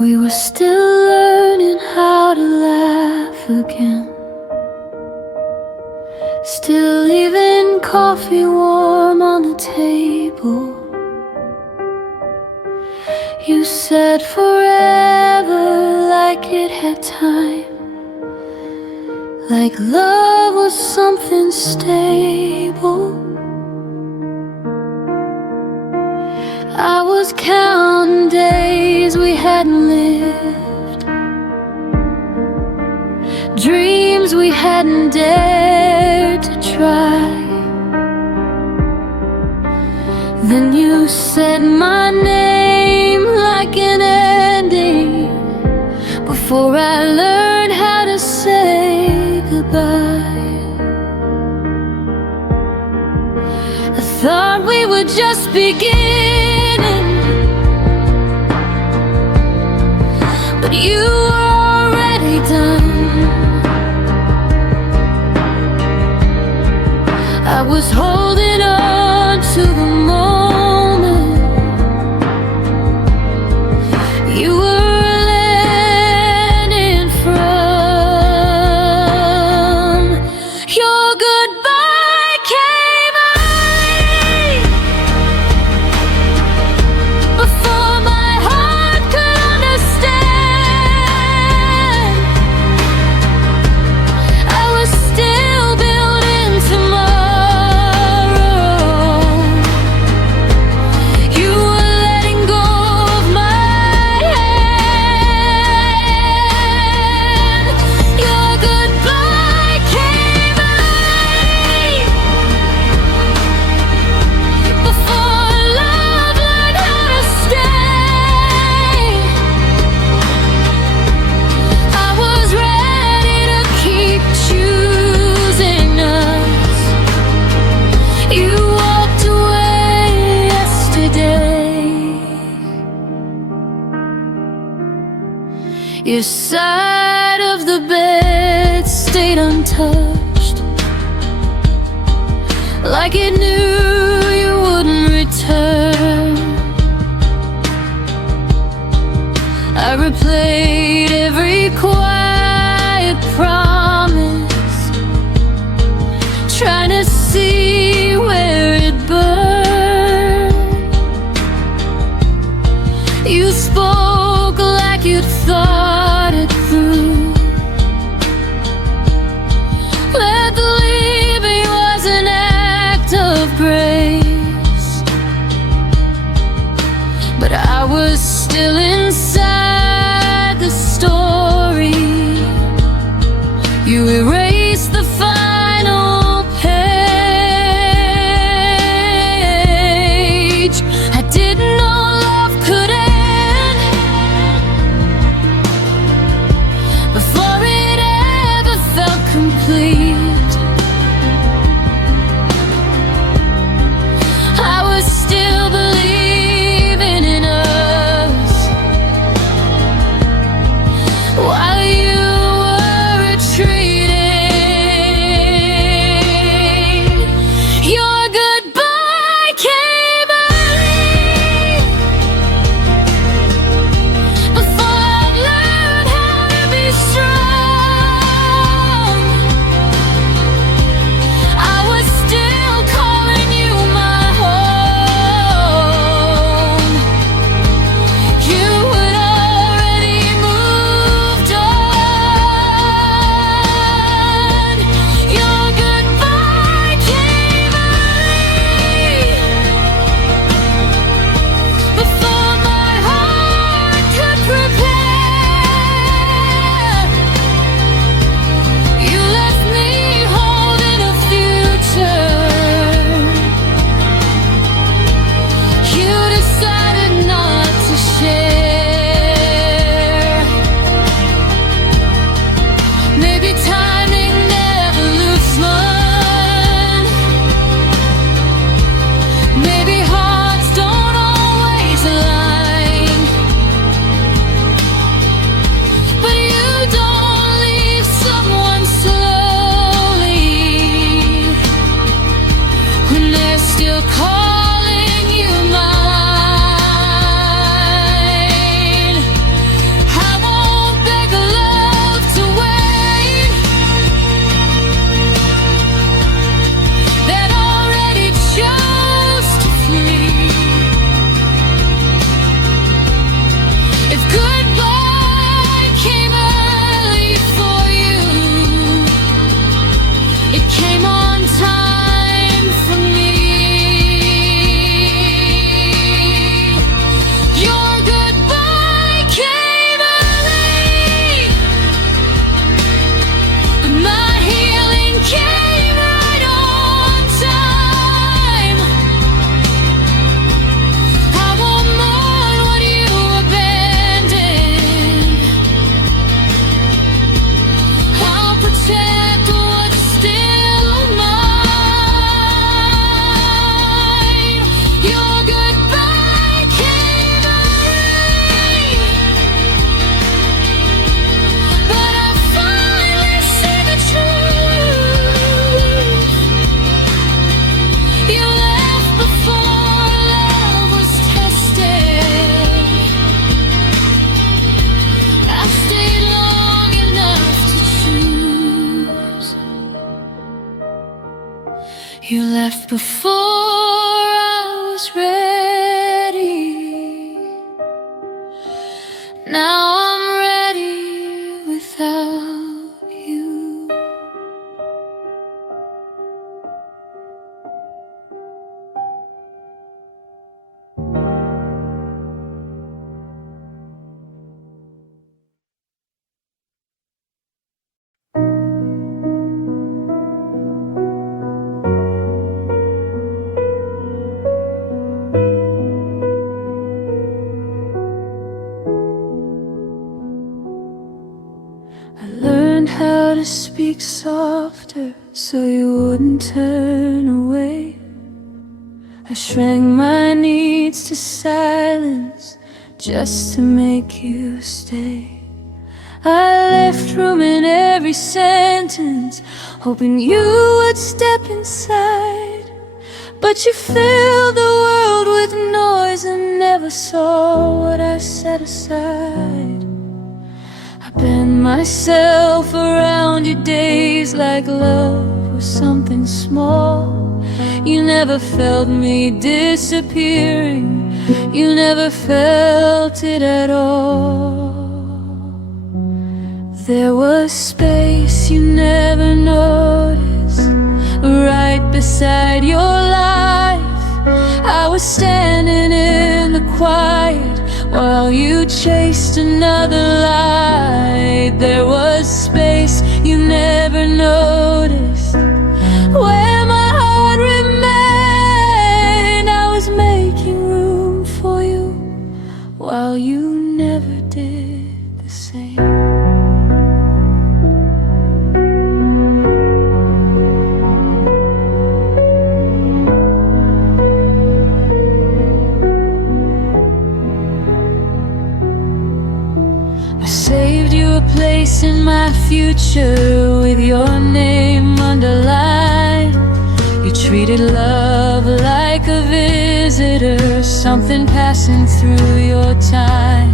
We were still learning how to laugh again, still leaving coffee warm on the table. You said forever like it had time, like love was something stable. I was counting days we hadn't lived, dreams we hadn't dared to try. Then you said my name like an ending, before I learned how to say goodbye. I thought we were just beginning, but you were already done. I was holding on to the moment you were landing from. Your goodbye came early, before my heart could understand. I was still building tomorrow. You were letting go of my hand. Your goodbye came early, before love learned how to stay. I was ready to keep choosing us. You walked away yesterday. Your side of the bed stayed untouched, like it knew you wouldn't return. I replayed every quiet promise, trying to see where it burned. You spoke like you'd thought it through. Let the leaving was an act of grace, but I was still inside the story. You erased the final page. I didn't know love could end before it ever felt complete. I was still believing in us while you were retreating. Your goodbye came early, before I learned how to be strong. You left before I was ready. Now I'm ready without you. I learned how to speak softer so you wouldn't turn away. I shrank my needs to silence just to make you stay. I left room in every sentence, hoping you would step inside. But you filled the world with noise and never saw what I set aside. I bend myself around your days like love was something small. You never felt me disappearing, you never felt it at all. There was space you never noticed, right beside your life. I was standing in the quiet while you chased another light. There was space you never noticed, where my heart remained. I was making room for you while you never did the same. Place in my future with your name underlined. You treated love like a visitor, something passing through your time.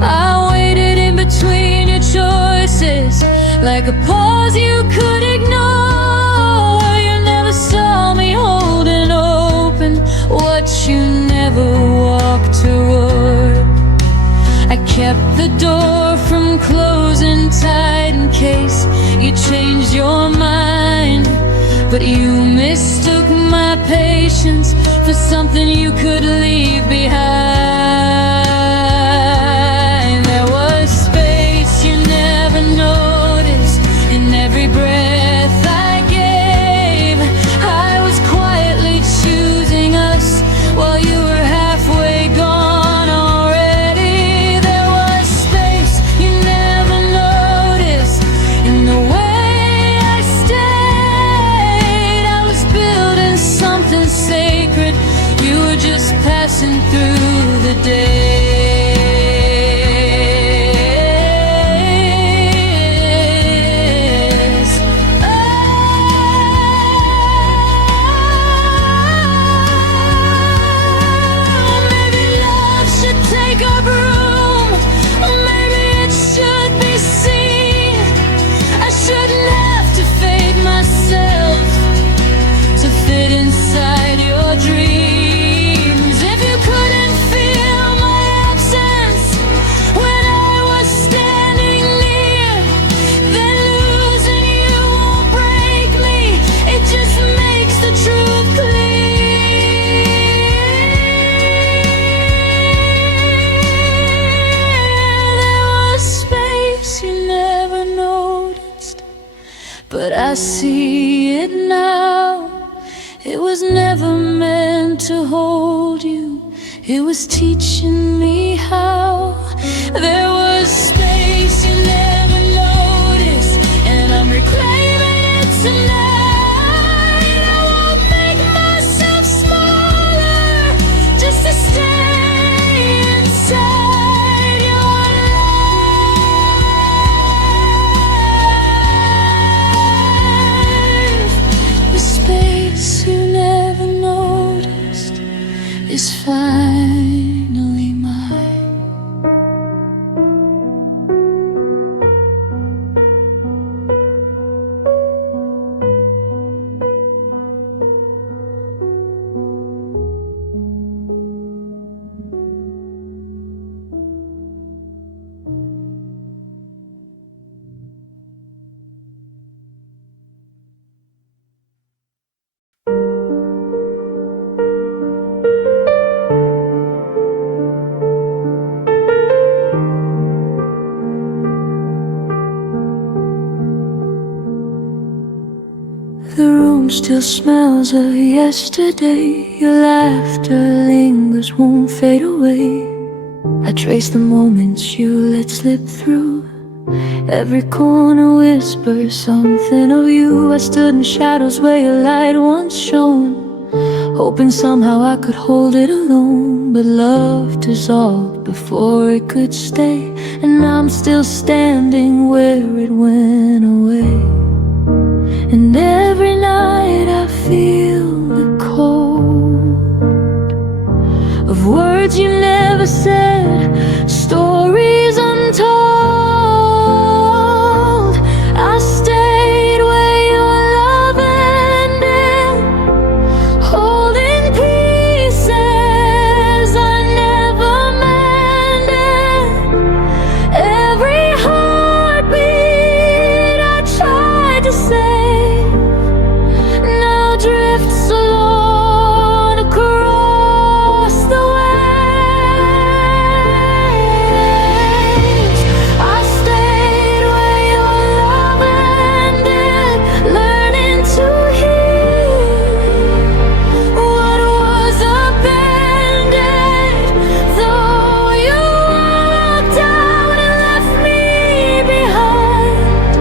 I waited in between your choices like a pause you could ignore. You never saw me holding open what you never walked toward. I kept the door from closing tight in case you changed your mind. But you mistook my patience for something you could leave behind. There was space you never noticed in every breath I gave. I was quietly choosing us while you were halfway gone. Passing through the days. Oh, maybe love should take up room, or maybe it should be seen. I shouldn't have to fade myself to fit inside your dreams. But I see it now. It was never meant to hold you, it was teaching me how. There was space you never noticed, and I'm reclaiming it tonight. I won't make myself smaller just to stay inside your life. The space you never noticed is finally mine. The room still smells of yesterday. Your laughter lingers, won't fade away. I trace the moments you let slip through. Every corner whispers something of you. I stood in shadows where your light once shone, hoping somehow I could hold it alone. But love dissolved before it could stay, and I'm still standing where it went away. And every night I feel the cold of words you never said, stories untold. I stayed where your love ended, holding pieces I never mended. Every heartbeat I tried to save now drifts alone across the waves. I stayed where your love ended, learning to heal what was abandoned. Though you walked out and left me behind,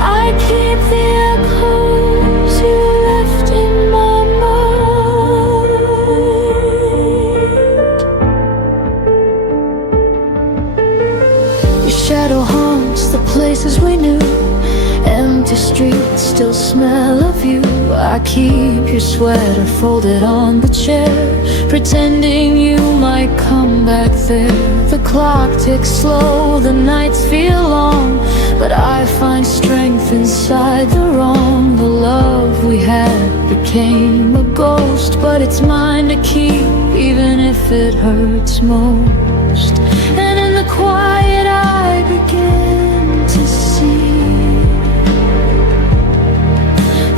I keep the echoes you left in my mind. Your shadow haunts the places we knew. Empty streets still smell of you. I keep your sweater folded on the chair, pretending you might come back there. The clock ticks slow, the nights feel long, but I find strength inside the wrong. The love we had became a ghost, but it's mine to keep, even if it hurts most. And in the quiet I begin to see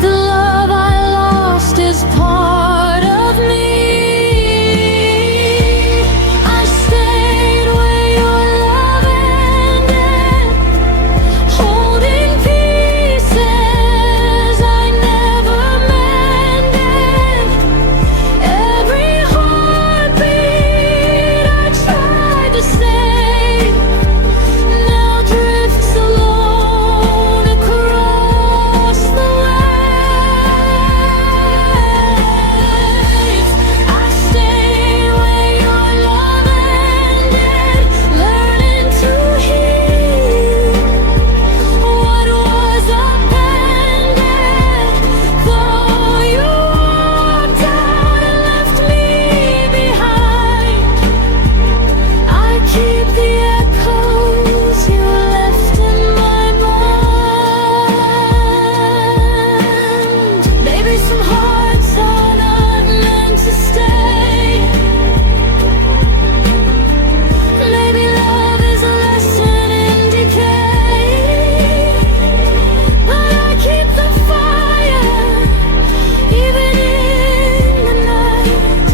the love I lost is part of me. I stayed where your love ended, holding pieces I never mended. Every heartbeat I tried to save now drifts alone across the waves. I stayed where your love ended, learning to heal what was abandoned. Though you walked out and left me behind, I keep the echoes you left in my mind. Maybe some hearts are not meant to stay. Maybe love is a lesson in decay. But I keep the fire, even in the night,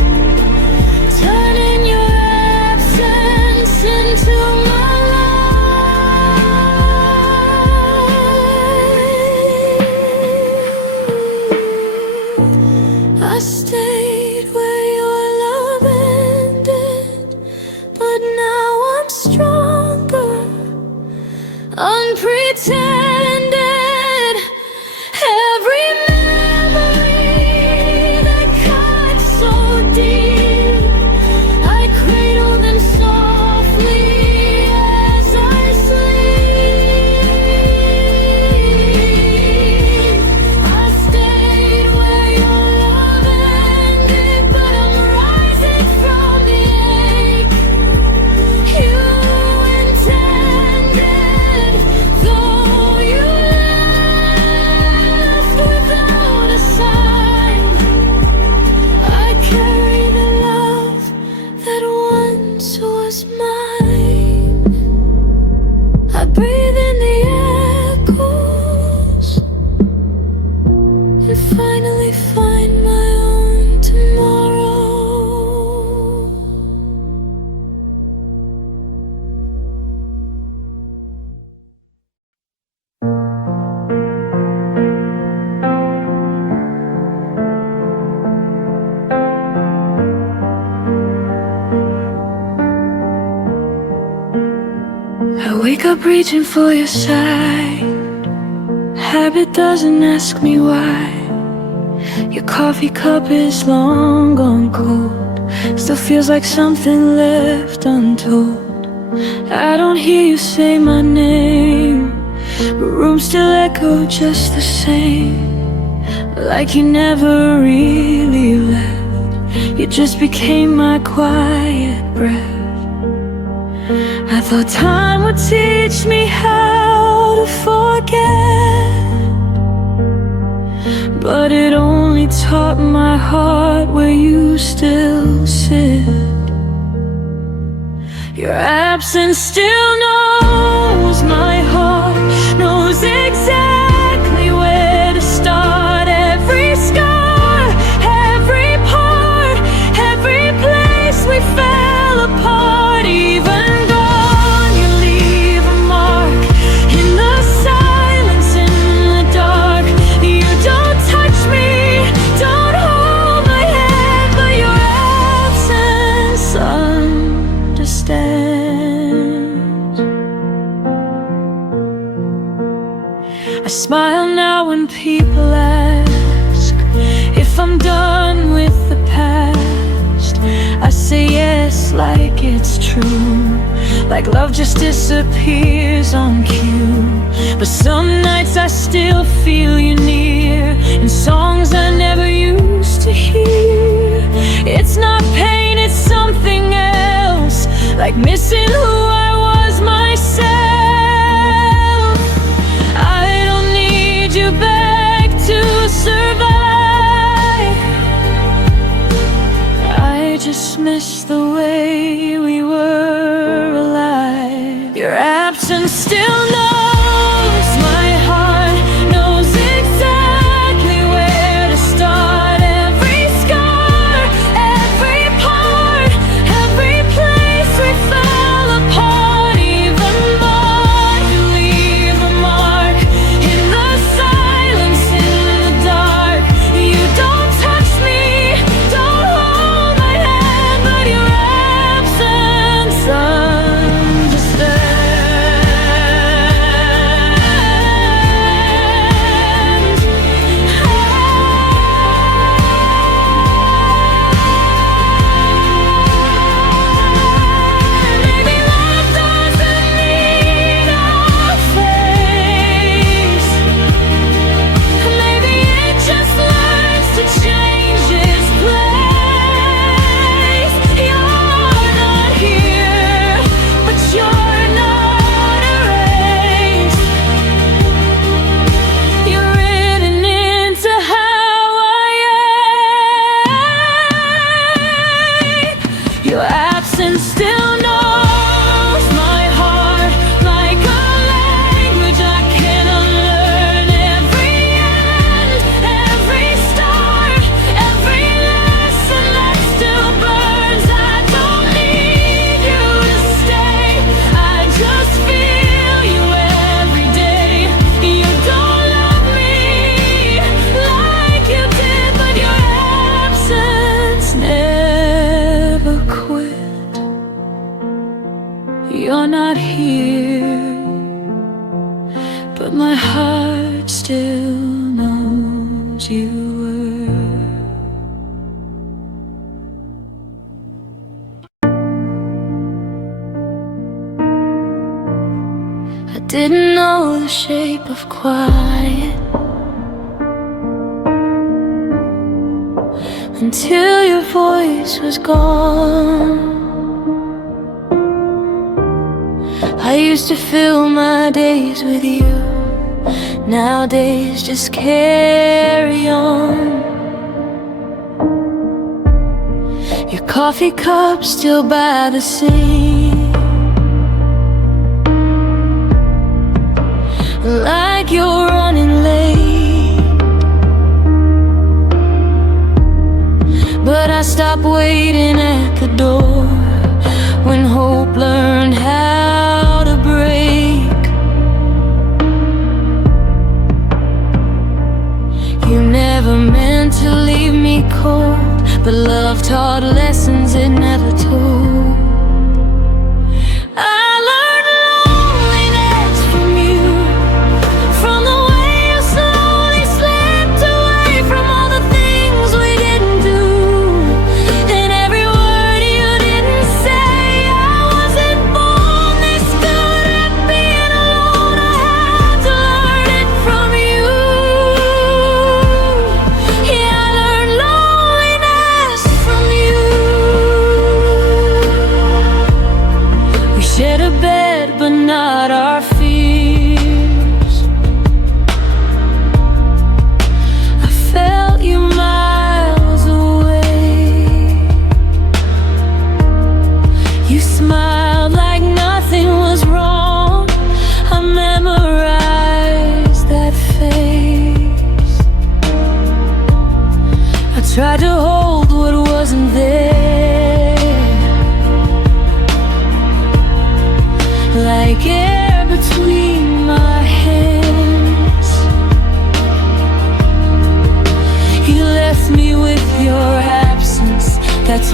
turning your absence into my light. I stayed where your love ended, but now I'm stronger, unpretended. Every memory that cut so deep, I cradle them softly as I sleep. I stayed where your love ended, but I'm rising from the ache you intended. Though you up reaching for your side. Habit doesn't ask me why. Your coffee cup is long gone cold. Still feels like something left untold. I don't hear you say my name, but rooms still echo just the same. Like you never really left. You just became my quiet breath. I thought time would teach me how to forget, but it only taught my heart where you still sit. Your absence still knows my heart, knows exactly where to start. Every scar, every part, every place we fell apart. Even gone, you leave a mark in the silence, in the dark. You don't touch me, don't hold my hand, but your absence understands. I smile now when people ask if I'm done with the past. I say yes like it's true, like love just disappears on cue. But some nights I still feel you near, in songs I never used to hear. It's not pain, it's something else, like missing who I was myself. I don't need you back to survive. I just miss the way we were alive. Your absence still knows my heart, knows exactly where to start. Every scar, every part, every place we fell apart. Even more, you leave a mark in the silence, in the dark. You don't touch me, don't hold my hand, but your absence understands. Maybe love doesn't need a face. Maybe it just learns to change its place. You're not here, but you're not erased. You're written into how I am. Your absence still knows my heart, like a language I can unlearn. Every end, every start, every lesson that still burns. I don't need you to stay, I just feel you every day. You don't love me like you did, but your absence never quit. You're not here, but my heart still knows you were. I didn't know the shape of quiet until your voice was gone. I used to fill my days with you, nowadays just carry on. Your coffee cup still by the sink, like you're running late. But I stopped waiting at the door when hope learned how to break. You never meant to leave me cold, but love taught lessons it never told. I learned loneliness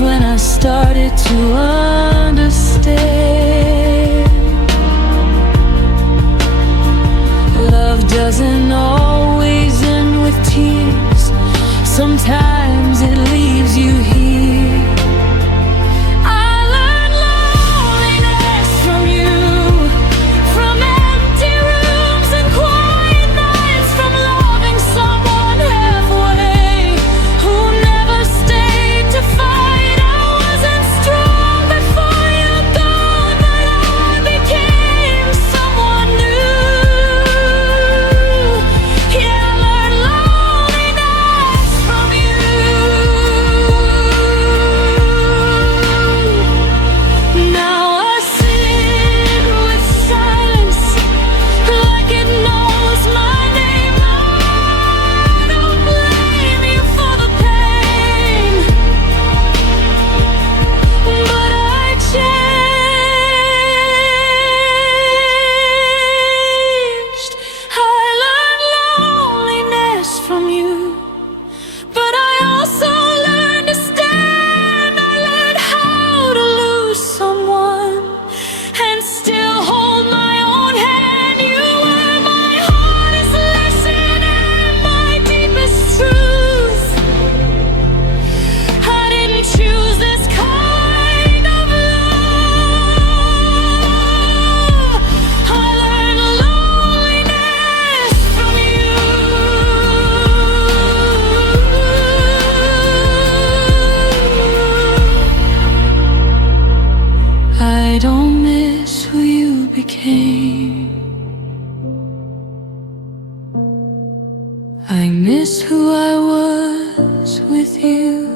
when I started to understand. Love doesn't always end with tears. Sometimes it leaves you here. I learned loneliness from you, from empty rooms and quiet nights, from loving someone halfway who never stayed to fight. I wasn't strong before you gone, but I became someone new. Yeah, I learned loneliness from you. Now I sit with silence like it knows my name. I don't blame you for the pain, but I changed. I learned loneliness from you, but I also learned to stand. I learned how to lose someone and still hold my own hand. You were my hardest lesson and my deepest truth. I didn't choose this kind of love. I learned loneliness from you. I don't miss who you became. I miss who I was with you.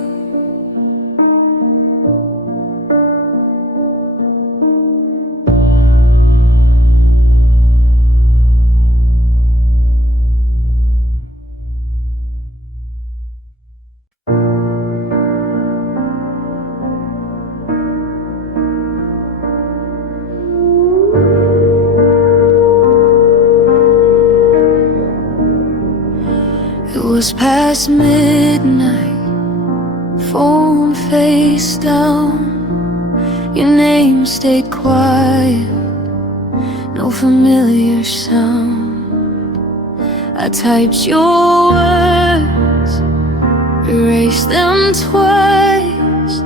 It was past midnight, phone face down. Your name stayed quiet, no familiar sound. I typed your words, erased them twice,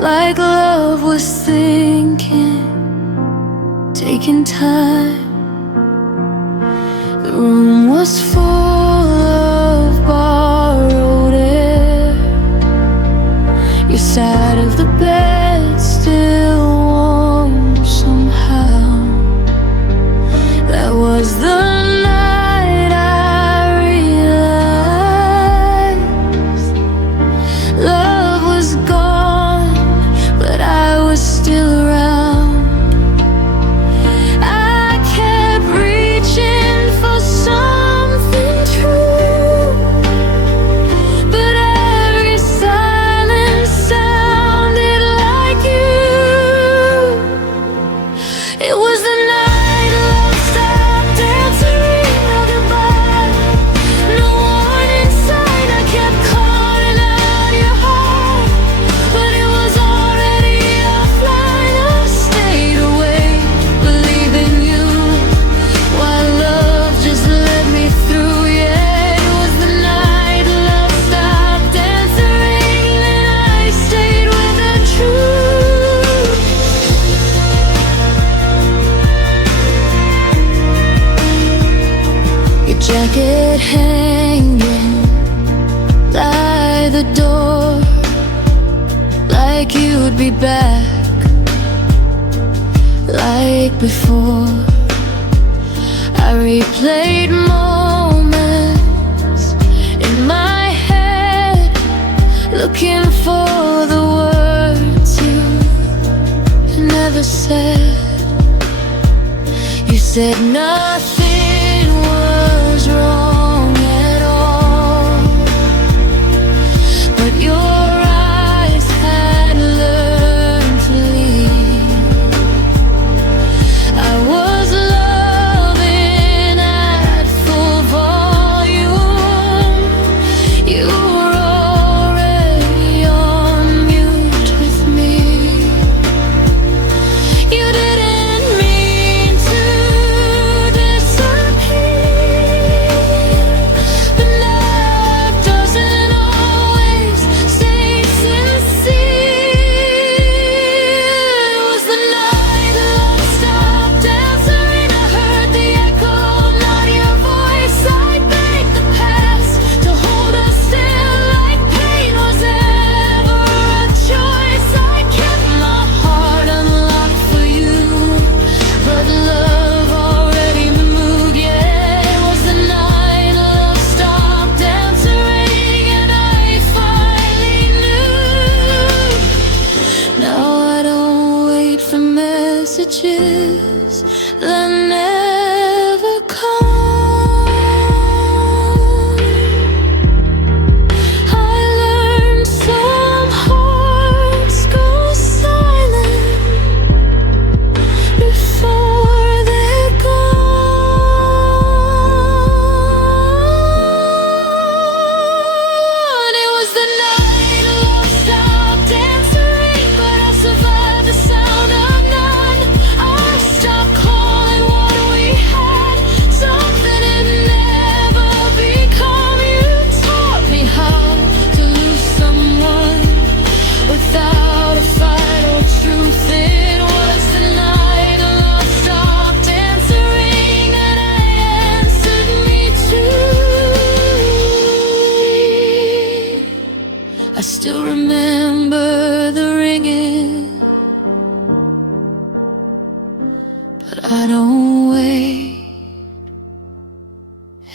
like love was thinking, taking time. The room was full of borrowed air. Your side of the bed still warm somehow. That was the night I realized love was gone, but I was still around. I kept reaching for something true, but every silence sounded like you. It was the night love stopped answering our goodbye. No warning sign, I kept calling out your heart, but it was already offline. I stayed awake, believing you, while love just let me through. Yeah, it was the night love stopped answering, and I stayed with the truth. Your jacket hanging by the door, like you'd be back, like before. I replayed moments in my head, looking for the words you never said. You said nothing was wrong at all, but your eyes had learned to leave. I was loving at full volume. You were already on mute.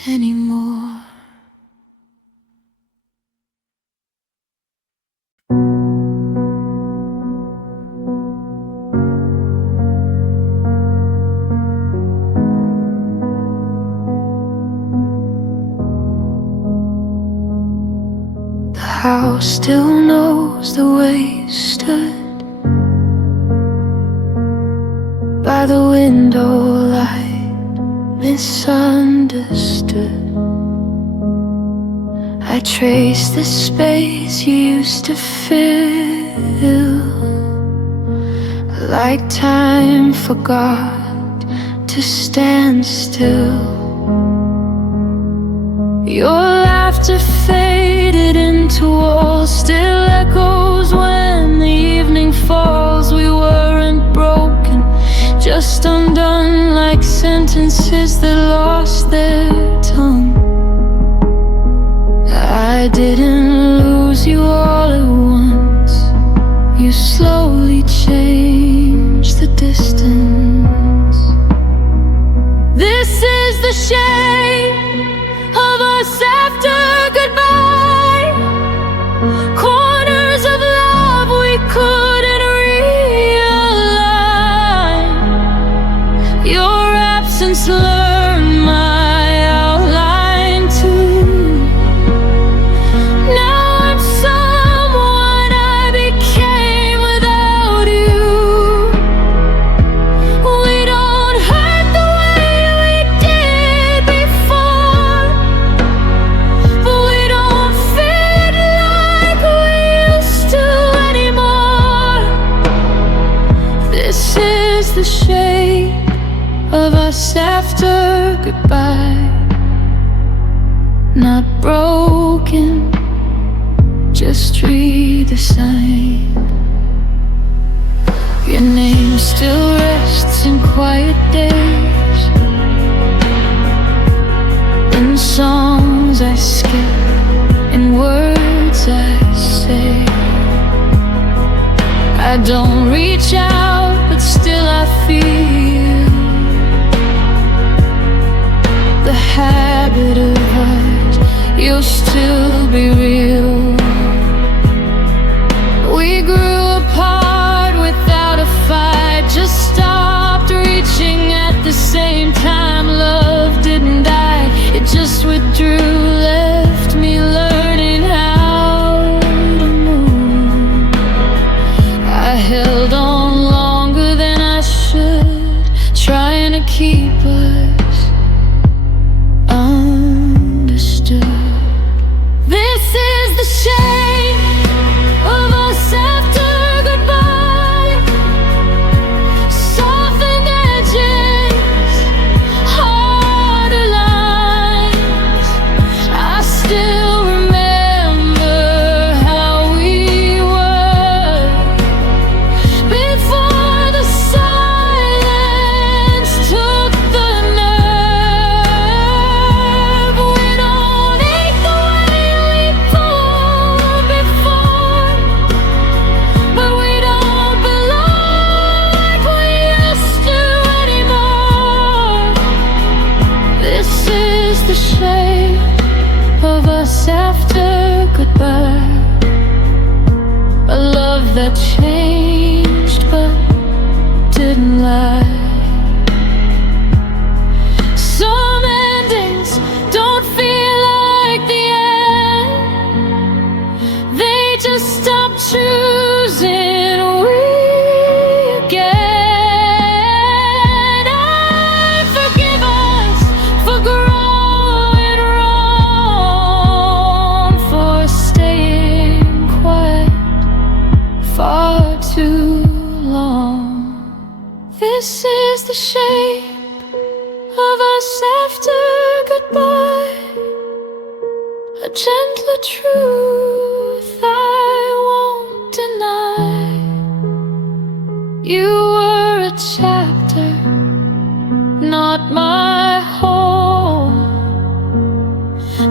anymore. The house still knows the way you stood by the window light, misunderstood. I trace the space you used to fill, like time forgot to stand still. Your laughter faded into walls, still echoes when the evening falls. We weren't broken, just undone, like sentences that lost their tongue. I didn't lose you all at once. You slowly changed the distance. This is the shape of us after goodbye. Corners of love we couldn't realign. Your absence learned my outline too. Now I'm someone I became without you. We don't hurt the way we did before, but we don't fit like we used to anymore. This is the shape of us after goodbye. Not broken, just redesigned. Your name still rests in quiet days, in songs I skip, in words I say. I don't reach out, but still I feel the habit of us. You'll still be real. We grew apart without a fight, just stopped reaching at the same time. Love didn't die, it just withdrew, left me learning how to move. I held on longer than I should, trying to keep us understood. This is the shape of us after goodbye. Softened edges, harder lines. I still remember how we were before the silence took the nerve. We don't ache the way we pulled before, but we don't belong like we used to anymore. This is the shape of us after goodbye. A love that changed but didn't lie. Some endings don't feel like the end, they just stop choosing we again. I forgive us for growing wrong, for staying quiet far too long. This is the shape of us after goodbye. A gentler truth I won't deny. You were a chapter, not my home,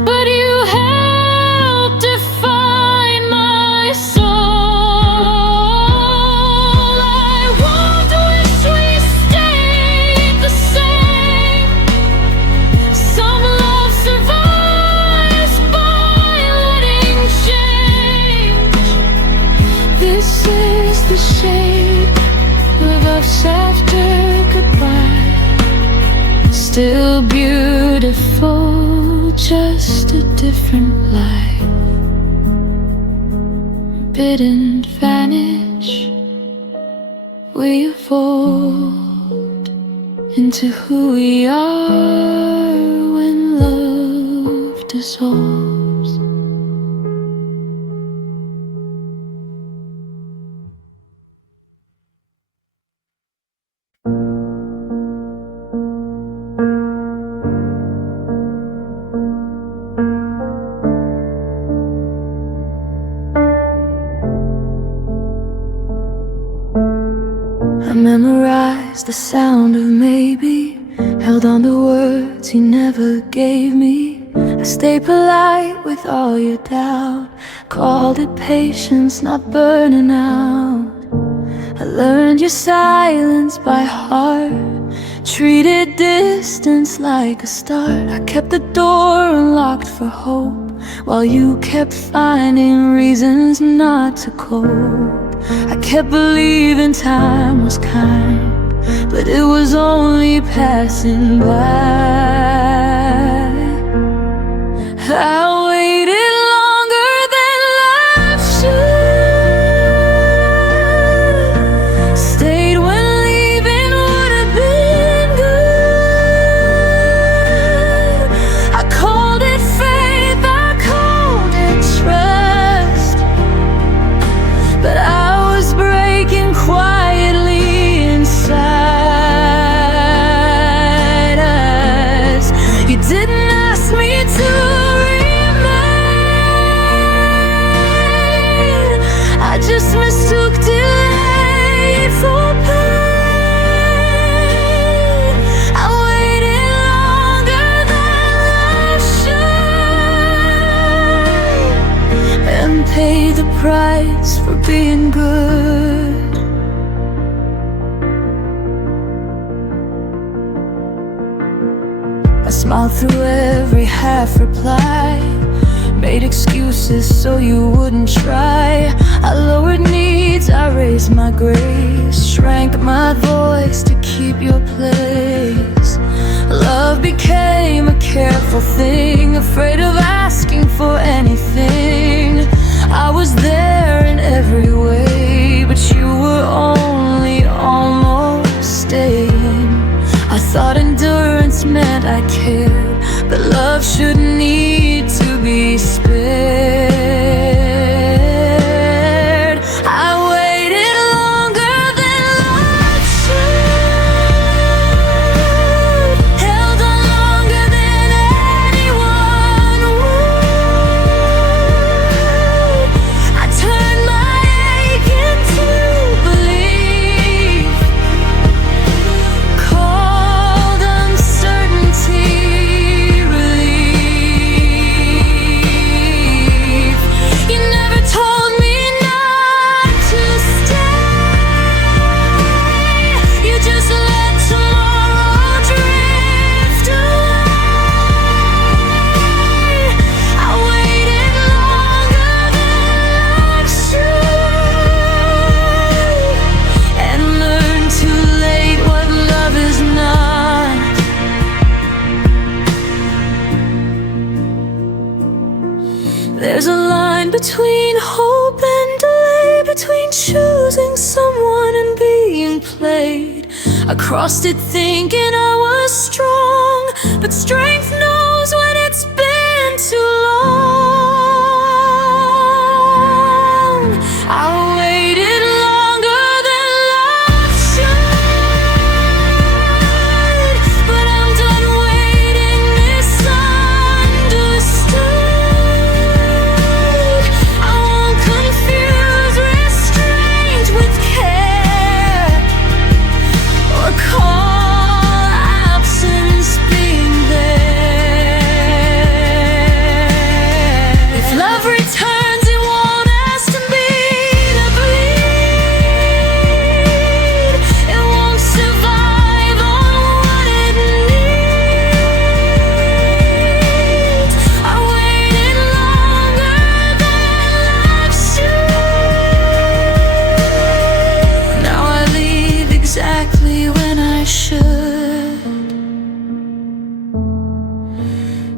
but you helped define my soul. I won't wish we stayed the same. Some love still beautiful, just a different light. Didn't vanish, we evolved into who we are when love dissolves. I memorized the sound of maybe, held on to words he never gave me. I stayed polite with all your doubt, called it patience, not burning out. I learned your silence by heart, treated distance like a start. I kept the door unlocked for hope, while you kept finding reasons not to cope. I kept believing time was kind, but it was only passing by. I waited longer than life should, stayed when leaving would have been good. I called it faith, I called it trust, but I was breaking quietly inside us. You didn't ask me to remain, I just mistook delay for pain. I waited longer than life should, and paid the price for being good. I smiled through every half reply, made excuses so you wouldn't try. I lowered needs, I raised my grace, shrank my voice to keep your place. Love became a careful thing, afraid of asking for anything. I was there in every way, but you were only almost staying. I thought endurance meant I cared, but love shouldn't need to be spared. I waited longer than life should, held on longer than anyone would. I turned my ache into belief, called uncertainty relief. You never told me not to stay, you just let tomorrow drift away. I waited longer than life should, and learned too late what love is not. There's a line between hope and delay, between choosing someone and being played. I crossed it thinking I was strong, but strength knows when it's been too long. I waited longer than life should, but I'm done waiting misunderstood. I won't confuse restraint with care, or call absence being there.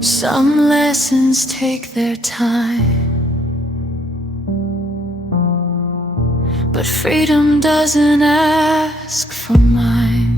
Some lessons take their time, but freedom doesn't ask for mine.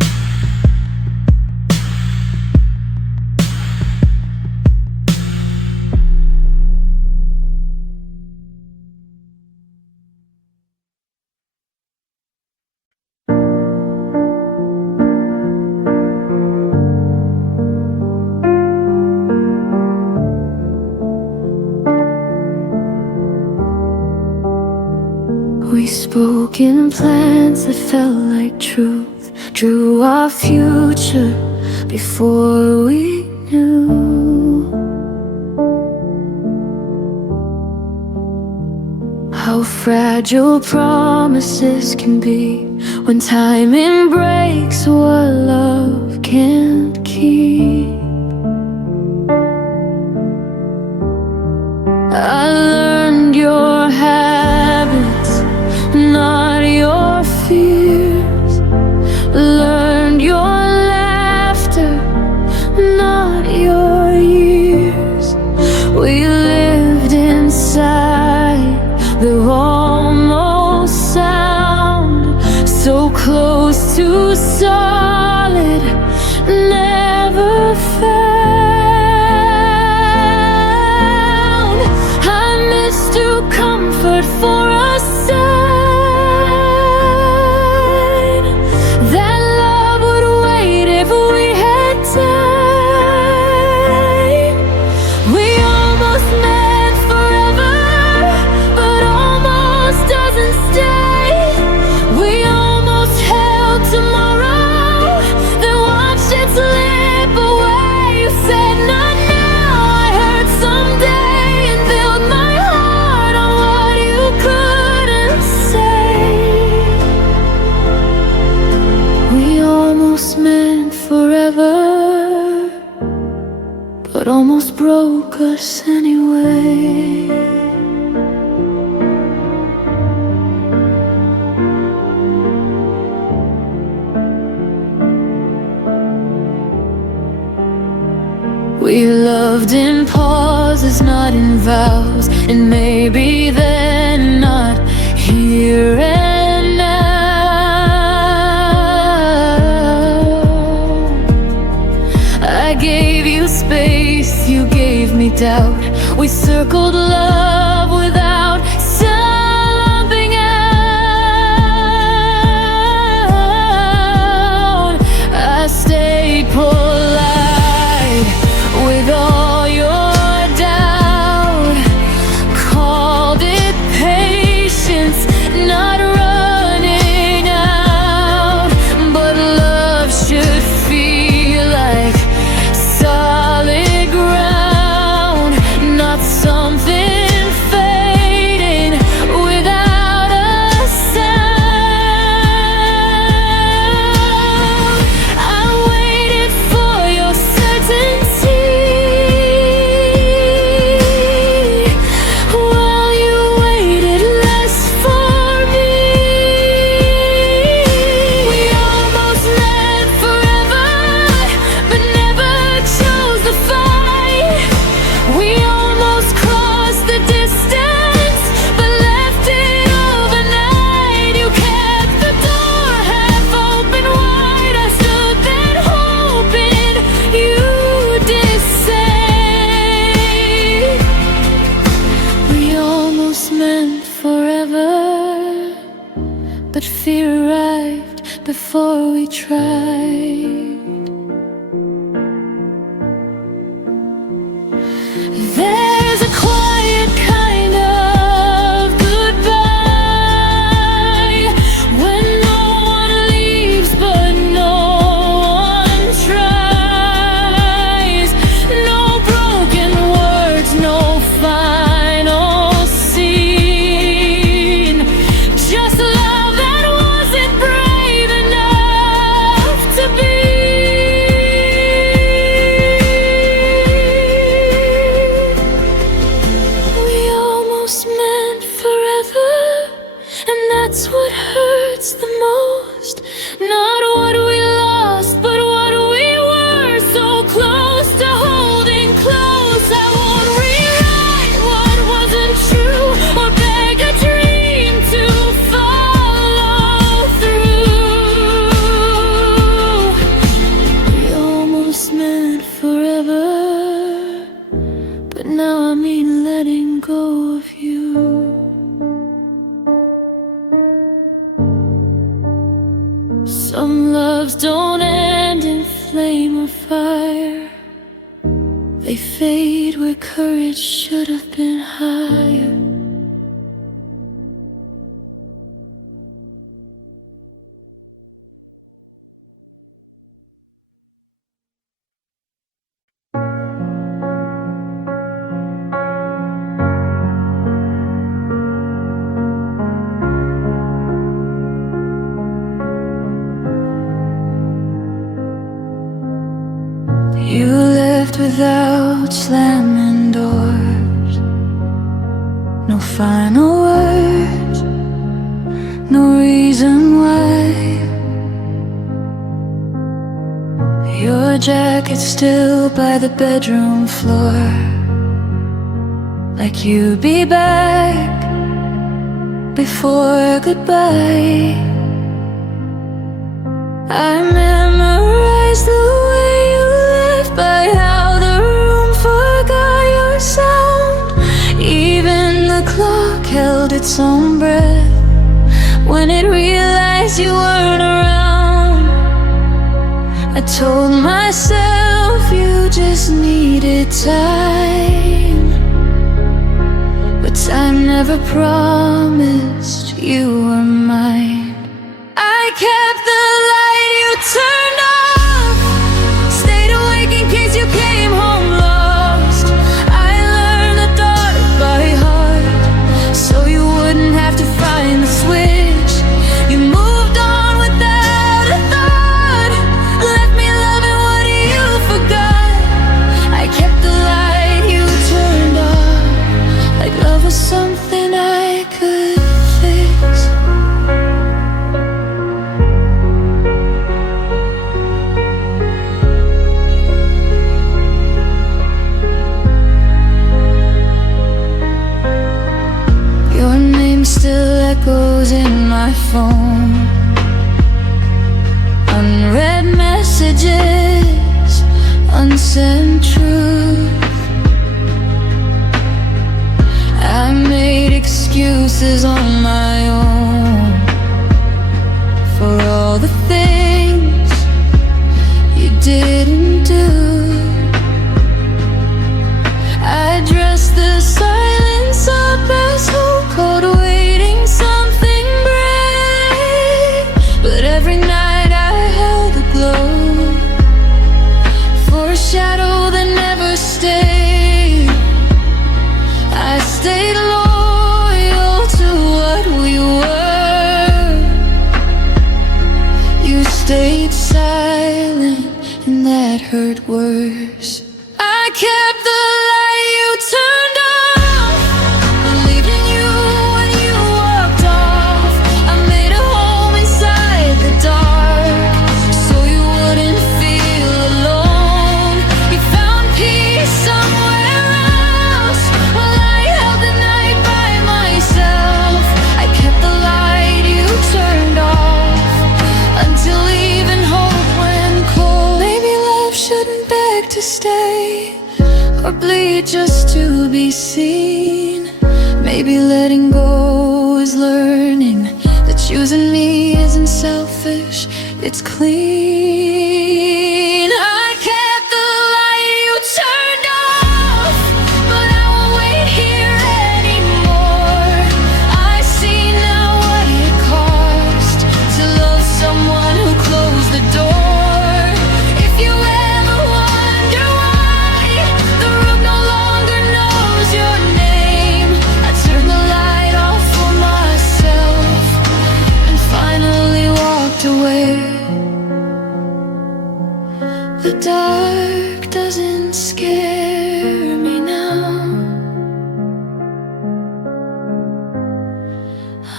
We spoke in plans that felt like truth, drew our future before we knew how fragile promises can be when timing breaks what love can't keep. I learned your habits, not your fears. Learned your laughter, not your years. We lived inside the almost sound, so close to solid, never found. I missed your comfort for a sign that love would wait if we had time. We almost met forever, but almost doesn't stay. We almost held tomorrow, then watched it slip away. You said not now, I heard someday, and built my heart on what you couldn't say. We almost meant forever, but almost broke us anyway. We loved in pauses, not in vows, and maybe then not here and now. I gave you space, you gave me doubt. We circled love without something out. I stayed polite with all your doubt, called it patience, not running out. But love should feel like solid ground, not something fading without a sound. I waited for your certainty while you waited less for me. We almost met forever, but never chose the fight. We almost crossed the distance, but left it overnight. You kept the door half open wide. I stood there hoping you did say. We almost meant forever, but fear arrived before we tried. There's a quiet kind of goodbye when no one leaves but no one tries. No broken words, no final scene. Just love that wasn't brave enough to be fade where courage should have been higher. You left without slamming doors, no final words, no reason why. Your jacket still by the bedroom floor, like you'd be back before goodbye. I memorized the way you left, by how the room forgot your sound. Even the clock held its own breath when it realized you weren't around. I told myself you just needed time, but time never promised you were mine. I kept the light you turned off, stayed awake in case you came home lost. I learned the dark by heart, so you wouldn't have to find the switch. You moved on without a thought, left me loving what you forgot. I kept the light you turned off, like love was something I could fix. Your name still echoes in my phone, unread messages, unsent truth. I made excuses on my own for all the things you didn't do. I dressed the silence up as hope, cold waiting something brave. But every night I held a glow for a shadow that never stayed. I stayed loyal to what we were. You stayed silent, and that hurt worse. I kept the light you turned off, believed in you when you walked off. I made a home inside the dark, so you wouldn't feel alone. You found peace somewhere else, while I held the night by myself. I kept the light you turned off, until even hope went cold. Maybe love shouldn't beg to stay, or bleed just to be seen. Maybe letting go is learning that choosing me isn't selfish, it's clean. I kept the light you turned off, but I won't wait here anymore. I see now what it cost to love someone who closed the door. If you ever wonder why the room no longer knows your name, I turned the light off for myself and finally walked away. The dark doesn't scare me now.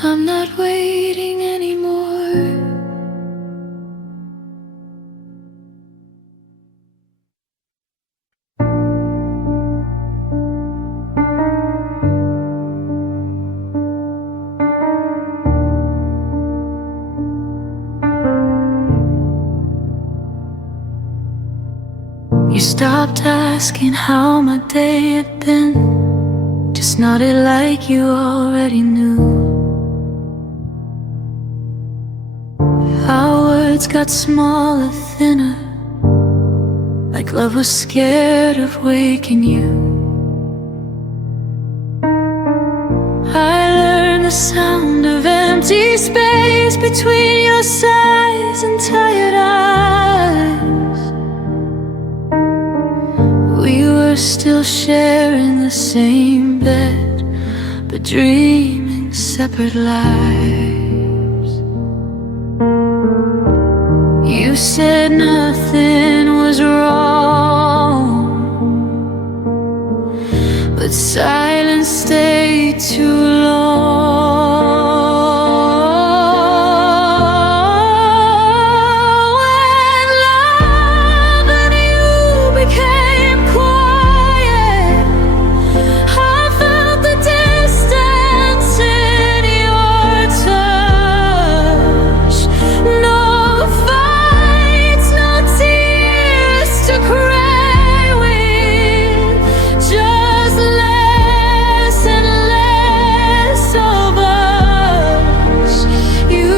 I'm not waiting anymore. You stopped asking how my day had been, just nodded like you already knew. Our words got smaller, thinner, like like love was scared of waking you. I learned the sound of empty space between your sighs and tired eyes. We were still sharing the same bed, but dreaming separate lives. You said nothing was wrong, but silence stayed too long. When love and you became quiet, I felt the distance in your touch. No fights, no tears to cry with, just less and less of us. You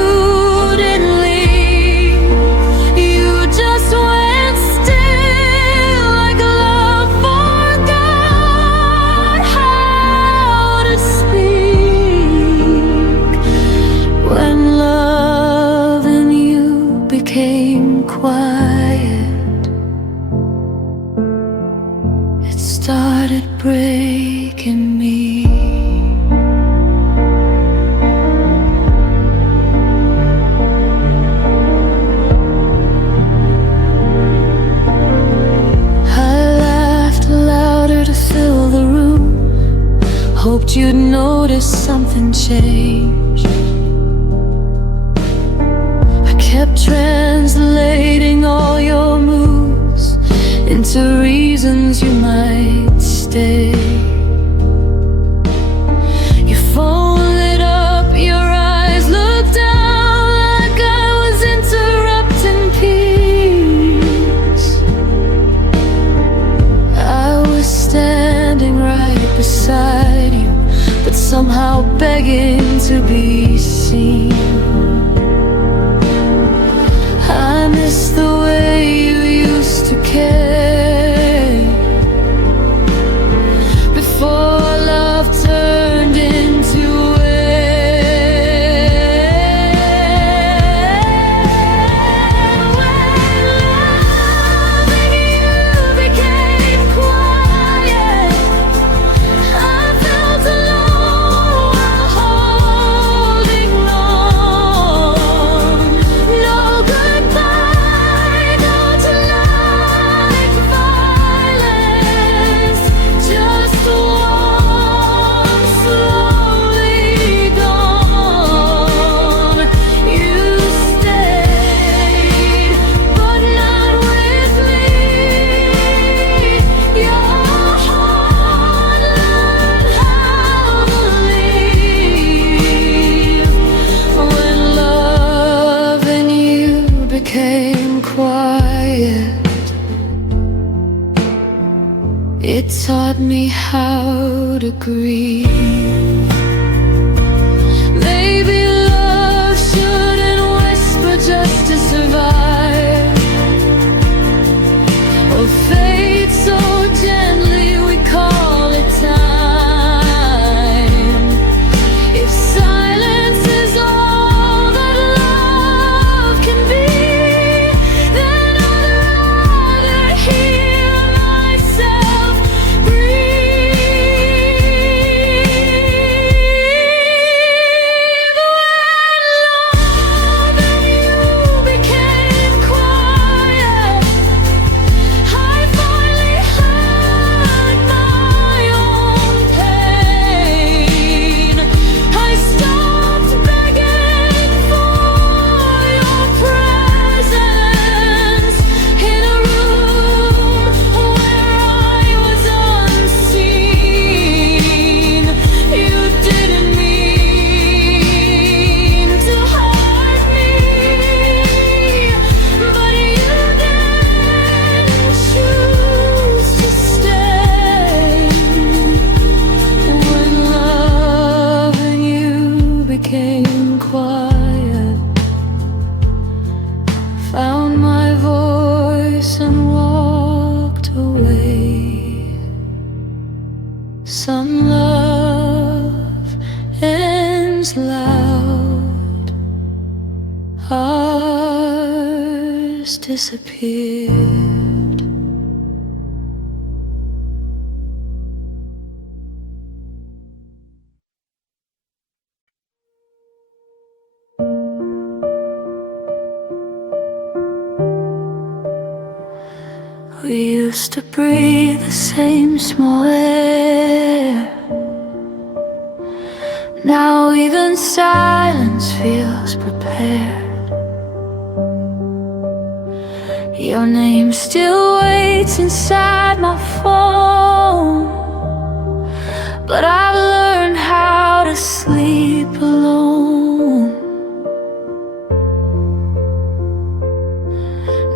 didn't leave, you just went still, like love forgot how to speak. When love and you became quiet, it started breaking me. I laughed louder to fill the room, hoped you'd notice something changed. I kept translating all your moves into reasons you might stay. Your phone lit up, your eyes looked down like I was interrupting peace. I was standing right beside you, but somehow begging to be seen. I miss the way you used to care before love turned into it taught me how to grieve. Maybe love shouldn't whisper just to survive, or fade so gently we call it time. If silence is all that love can be, then I'd rather hear myself breathe. Some love ends loud, ours disappeared. We used to breathe the same small air. Now even silence feels prepared. Your name still waits inside my phone, but I've learned how to sleep alone.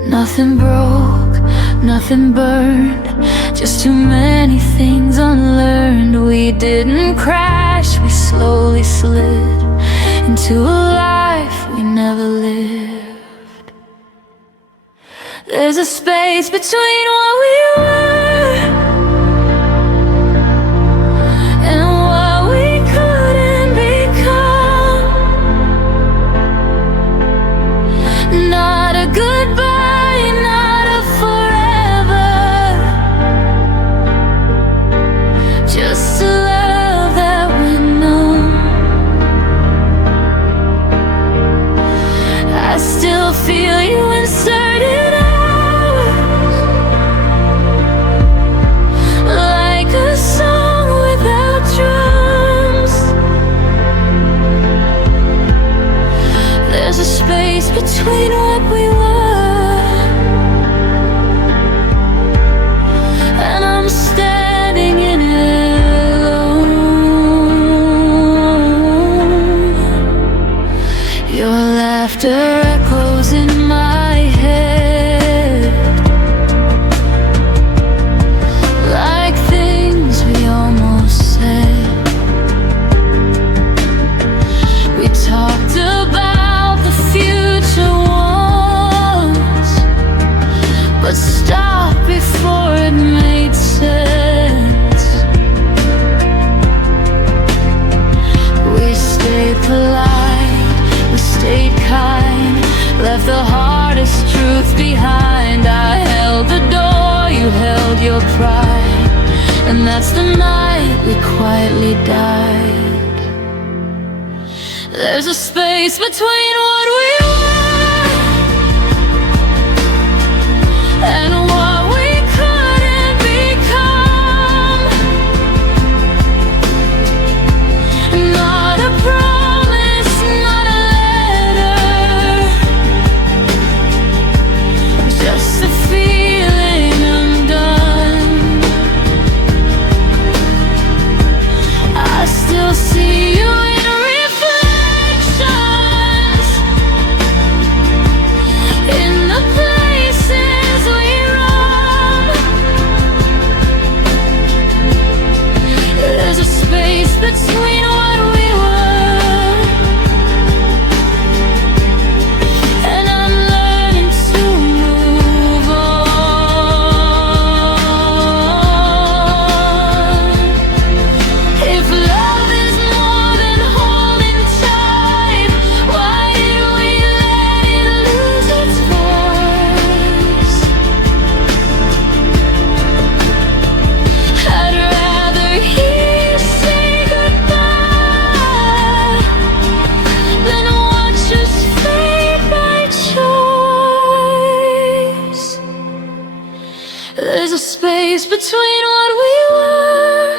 Nothing broke, nothing burned, just too many things unlearned. We didn't crash, we slowly slid into a life we never lived. There's a space between what we were and what we couldn't become. Not a goodbye, not a forever, just a love that went numb. I still feel you inserted hours, like a song without drums. There's a space between what we were, and I'm standing in it alone. Your laughter echoes in my head, like things we almost said. We talked about the future once, but stopped before it made sense. We stayed polite, we stayed kind, left the hardest truth behind. I held the door, you held your pride, and that's the night we quietly died. There's a space between what we were and what we couldn't become. Not a promise, not a letter, just a feeling undone. I still see you in reflections, in the places we roam. There's a space between what we were, and I'm learning to move on. If love is more than holding tight, why did we let it lose its voice? I'd rather hear you say goodbye than watch us fade by choice. There's a space between what we were,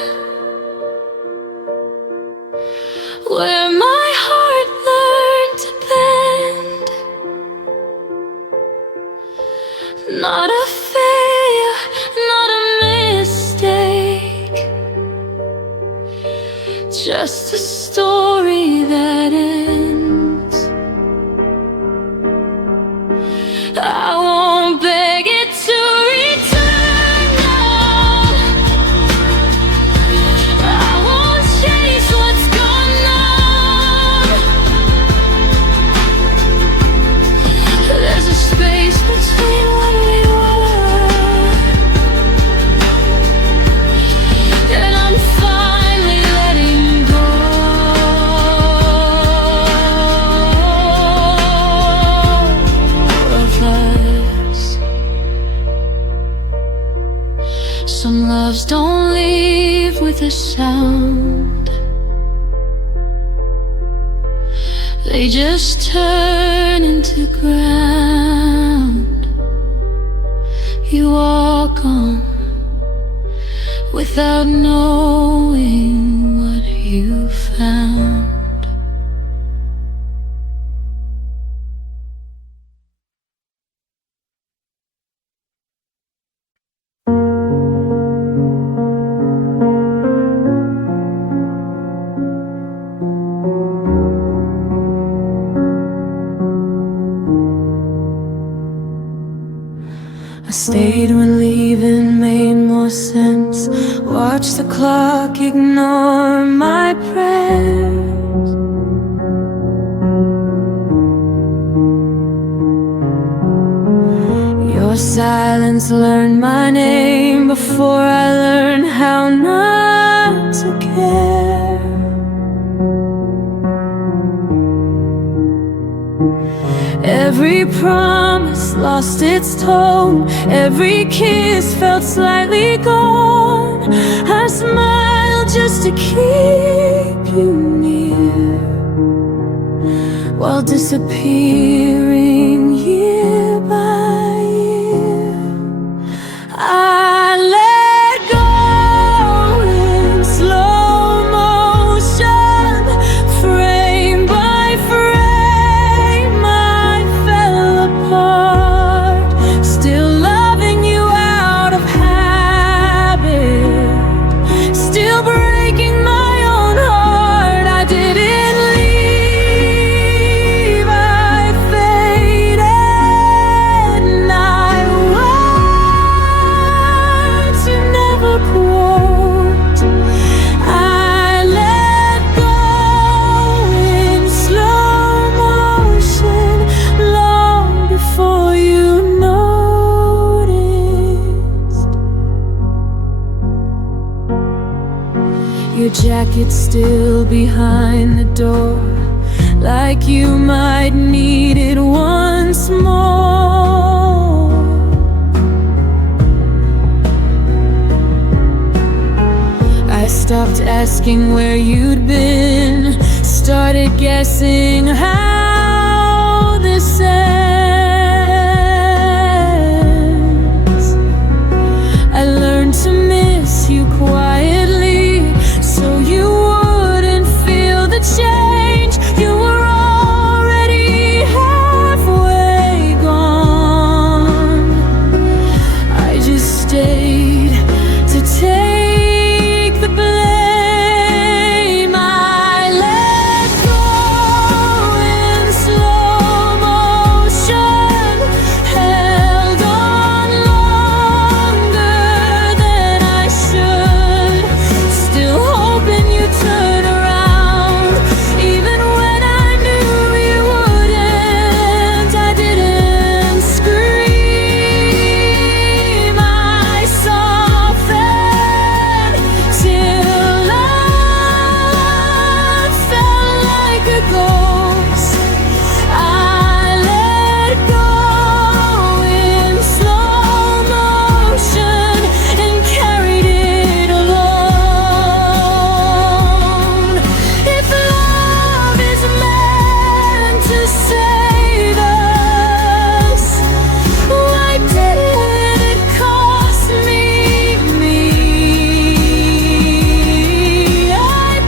where my heart learned to bend. Not a failure, not a mistake, just a story that ends. I won't beg it to return now. I won't chase what's gone numb. There's a space between what we were, and I'm fine. Clouds don't leave with a sound. They just turn into ground. You walk on without knowing what you found. I stayed when leaving made more sense. Watch the clock ignore my prayers. Your silence learned my name before I learned how not to care. Every promise lost its tone. Every kiss felt slightly gone. I smiled just to keep you near, while disappearing year by year. I let go in slow motion, frame by frame I fell apart, still loving you out of habit, still breaking my own heart. I didn't leave, I faded, and I words you never quote. I let go in slow motion long before you noticed. Your jacket still behind the door, like you might need it once more. I stopped asking where you'd been, started guessing how this ends. I learned to miss you quietly, so you wouldn't feel the change. You were already halfway gone. I just stayed to take the blame. I let go in slow motion, held on longer than I should, still hoping you'd turn around, even when I knew you wouldn't. I didn't scream, I softened till love felt like a ghost. I let go in slow motion and carried it alone. If love is meant to save us, why did it cost me? I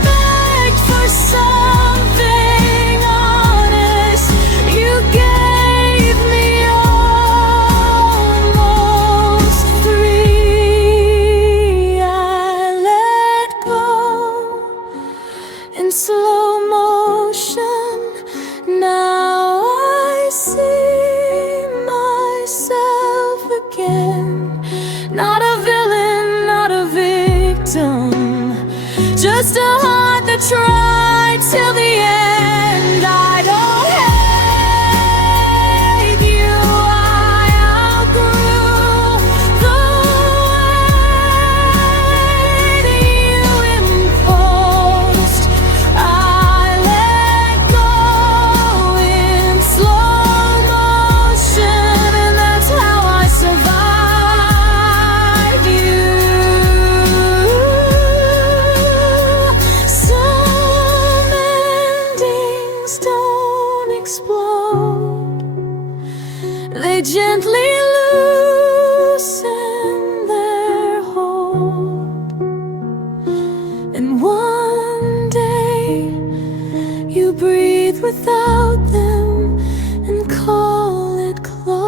begged for something honest. You gave me almost free. I let go in slow motion. Now I see myself again. Not a villain, not a victim, just a heart that tried till the end. I don't hate you, I outgrew the way that you imposed. I let go in slow motion, and that's how I survived you. without them and call it closure.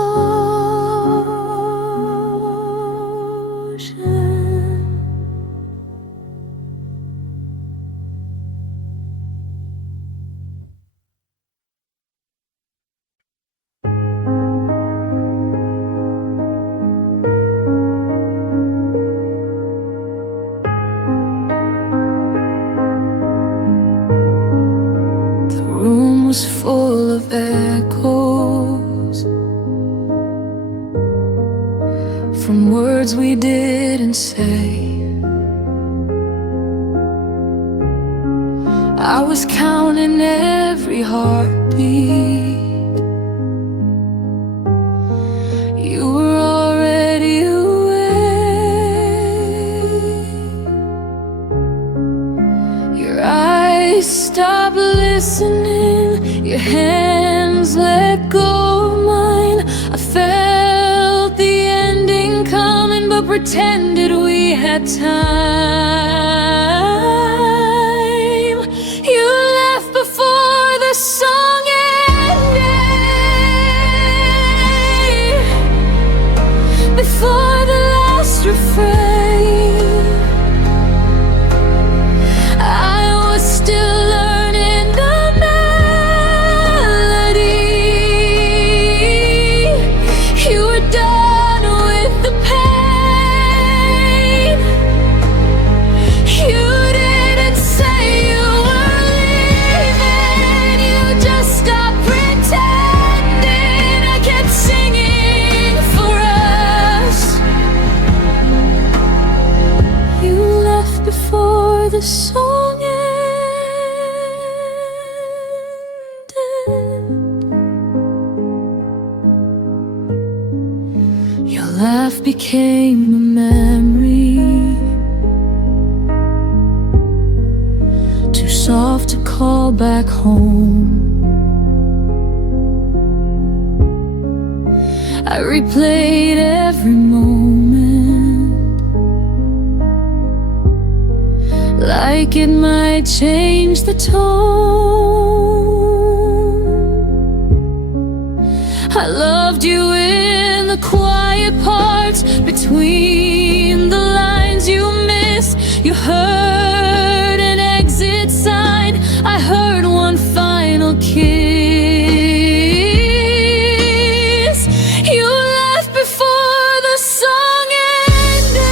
The room was full of echoes from words we didn't say. I was counting every heartbeat. You were already away. Your eyes stopped listening, your hands let go of mine. I felt the ending coming, but pretended we had time. You left before the song ended, before the last refrain. I was still learning the melody. You were done with the pain. You didn't say you were leaving, you just stopped pretending. I kept singing for us. You left before the song ended. Your laugh became a memory, too soft to call back home. I replayed every moment, like it might change the tone. I loved you in the quiet parts, between the lines you missed. You heard an exit sign, I heard one final kiss. You left before the song ended,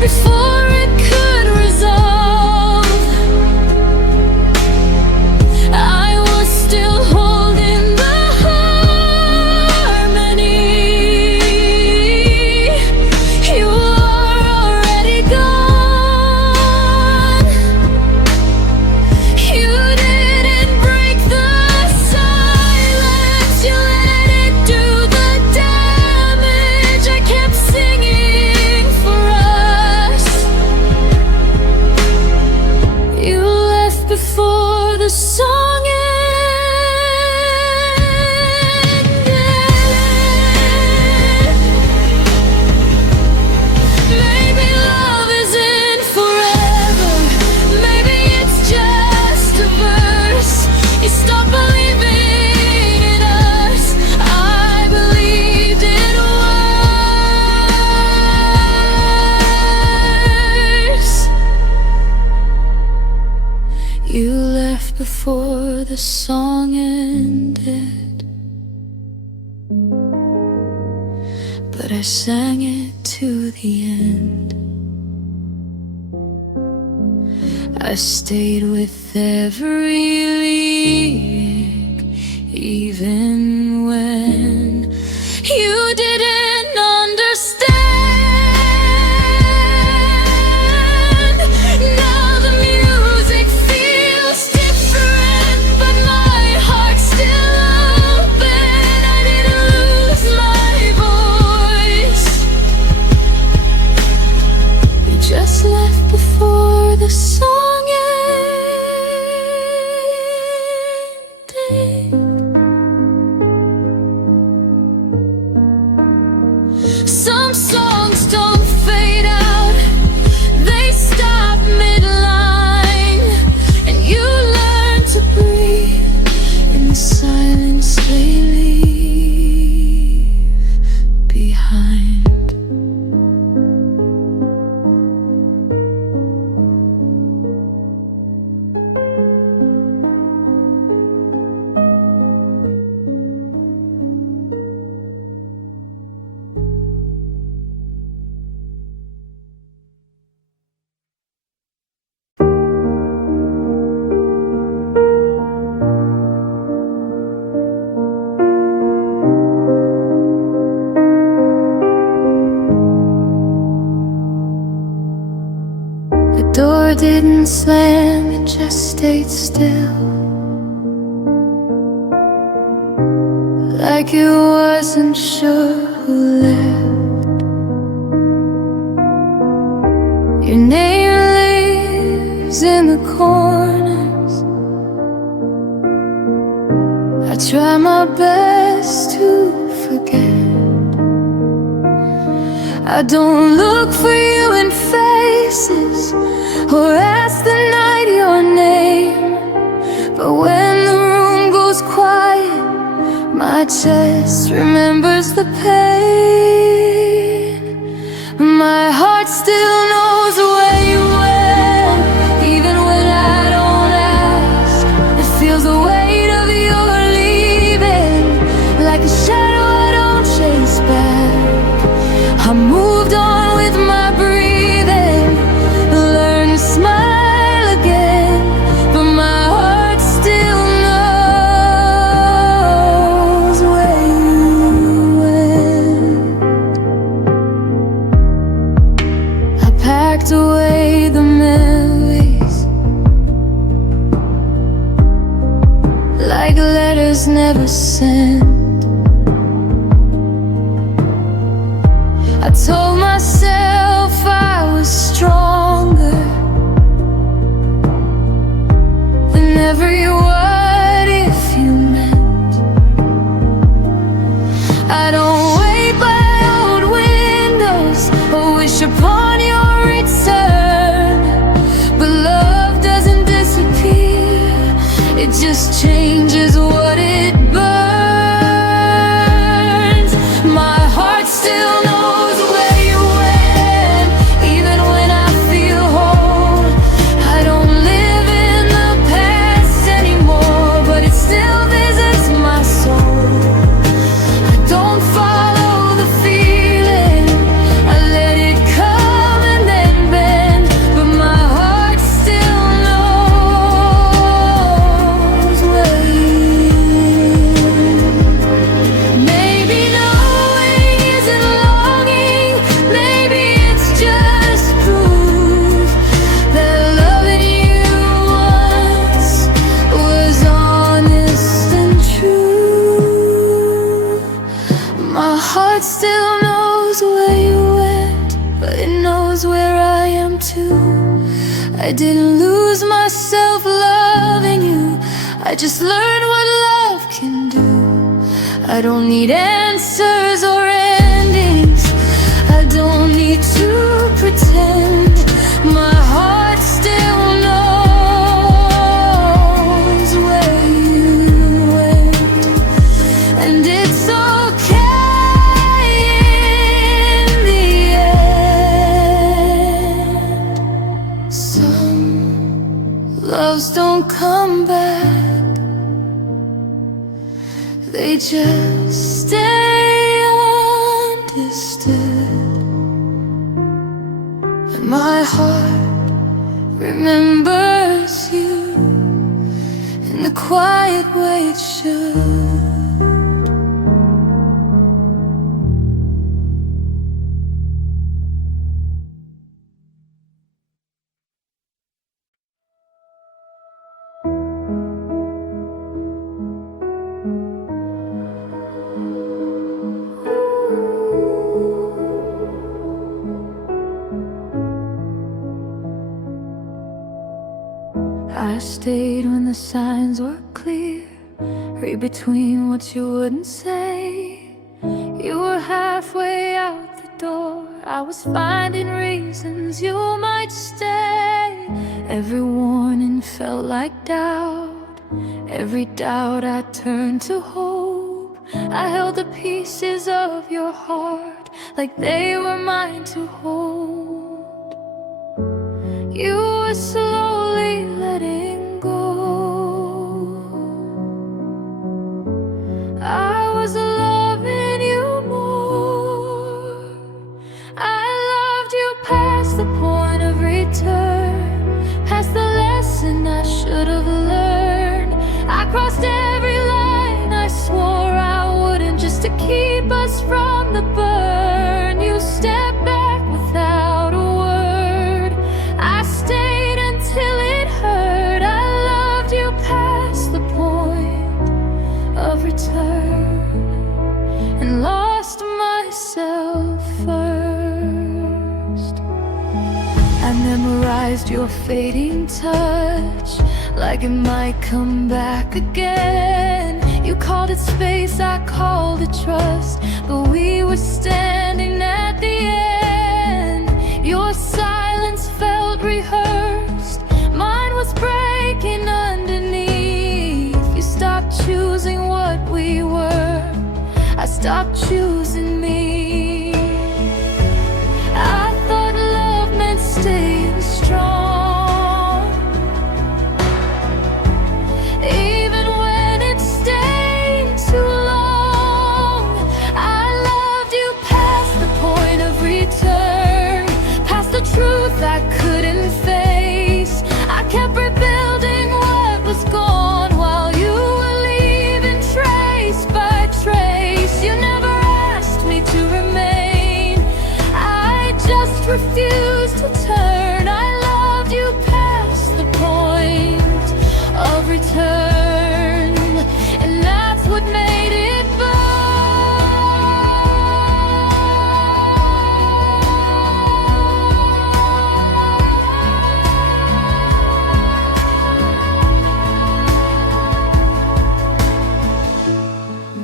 before it could resolve. I was still holding the harmony. You were already gone. You didn't break the silence, you let it do the damage. I kept singing for us. You left before the song ended. Maybe love isn't forever, maybe it's just a verse. You stopped believing in us, I believed it worse. You left before the song ended, but I sang it to the end. I stayed with every lyric, even when you didn't understand. Now the music feels different, but my heart's still open. I didn't lose my voice. You just left before the song ended. Some songs don't fade out, they stop midline. door didn't slam, it just stayed still, like it wasn't sure who left. Your name lives in the corners. I try my best to forget. I don't look for you in faces or ask the night your name, but when the room goes quiet, my chest remembers the pain. My heart still knows where you went, even when I don't ask. It feels the weight of your leaving, like a shadow I don't chase back. I moved on with my breathing, learned to smile again, but my heart still knows where you went. I packed away the memories, like letters never sent. I told myself I was stronger than every what if you meant. I don't wait by old windows or wish upon your return, but love doesn't disappear, it just changes what it burns. My heart still knows where you went, even when I feel whole. I don't live in the past anymore, but it still visits my soul. I don't follow the feeling, I let it come and then bend, but my heart still knows where you went. Maybe knowing isn't longing, maybe it's just proof that loving you once was honest and true. My heart still knows where you went, but it knows where I am too. I didn't lose myself loving you, I just learned what love can do. I don't need answers or endings, I don't need to pretend. My heart still knows where you went, and it's okay in the end. Some loves don't come back, they just stay understood. And my heart remembers you in the quiet way it should. I stayed when the signs were clear, read between what you wouldn't say. You were halfway out the door, I was finding reasons you might stay. Every warning felt like doubt, every doubt I turned to hope. I held the pieces of your heart like they were mine to hold. You were slowly letting go, I was loving you more. I loved you past the point of return, past the lesson I should have learned. I crossed every line I swore I wouldn't, just to keep us from the burn. You stepped back without a word, I stayed and memorized your fading touch, like it might come back again. You called it space, I called it trust, but we were standing at the end. Your silence felt rehearsed, mine was breaking underneath. You stopped choosing what we were, I stopped choosing me. I thought love meant staying strong, even when it stayed too long. I loved you past the point of return, past the truth I couldn't face. I kept rebuilding what was gone while you were leaving trace by trace. You never asked me to remain, I just refused to turn. I loved you past the point of return, and that's what made it burn.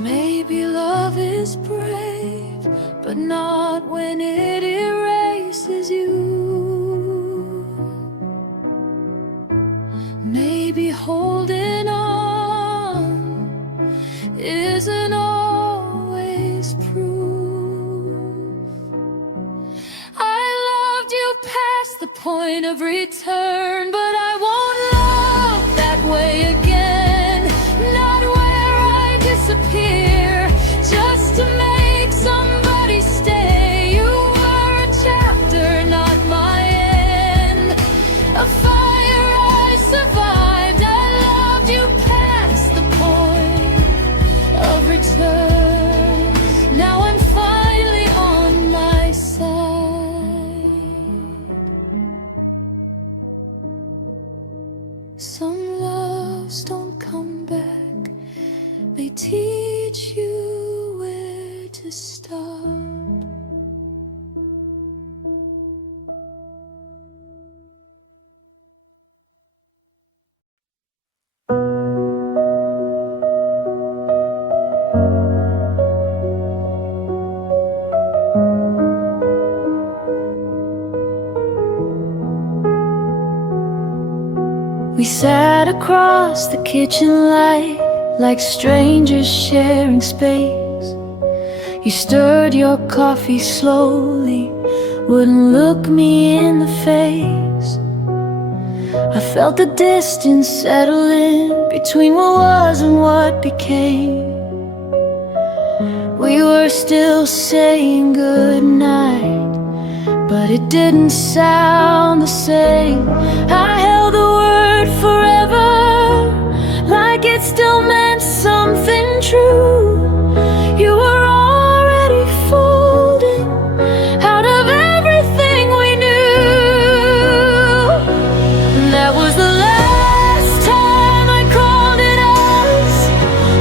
Maybe love is brave, but not when it erases you. Maybe holding on isn't always proof. I loved you past the point of return, but I won't love that way again. Not where I disappear just to make somebody stay. You were a chapter, not my end, a fire I survived. I loved you past the point of return. Now I'm finally on my side. Some loves don't come back, they teach you where to start. We sat across the kitchen light like strangers sharing space. You stirred your coffee slowly, wouldn't look me in the face. I felt the distance settle in between what was and what became. We were still saying goodnight, but it didn't sound the same. I held the word forever, like it still meant something true. You were already folding out of everything we knew. That was the last time I called it us,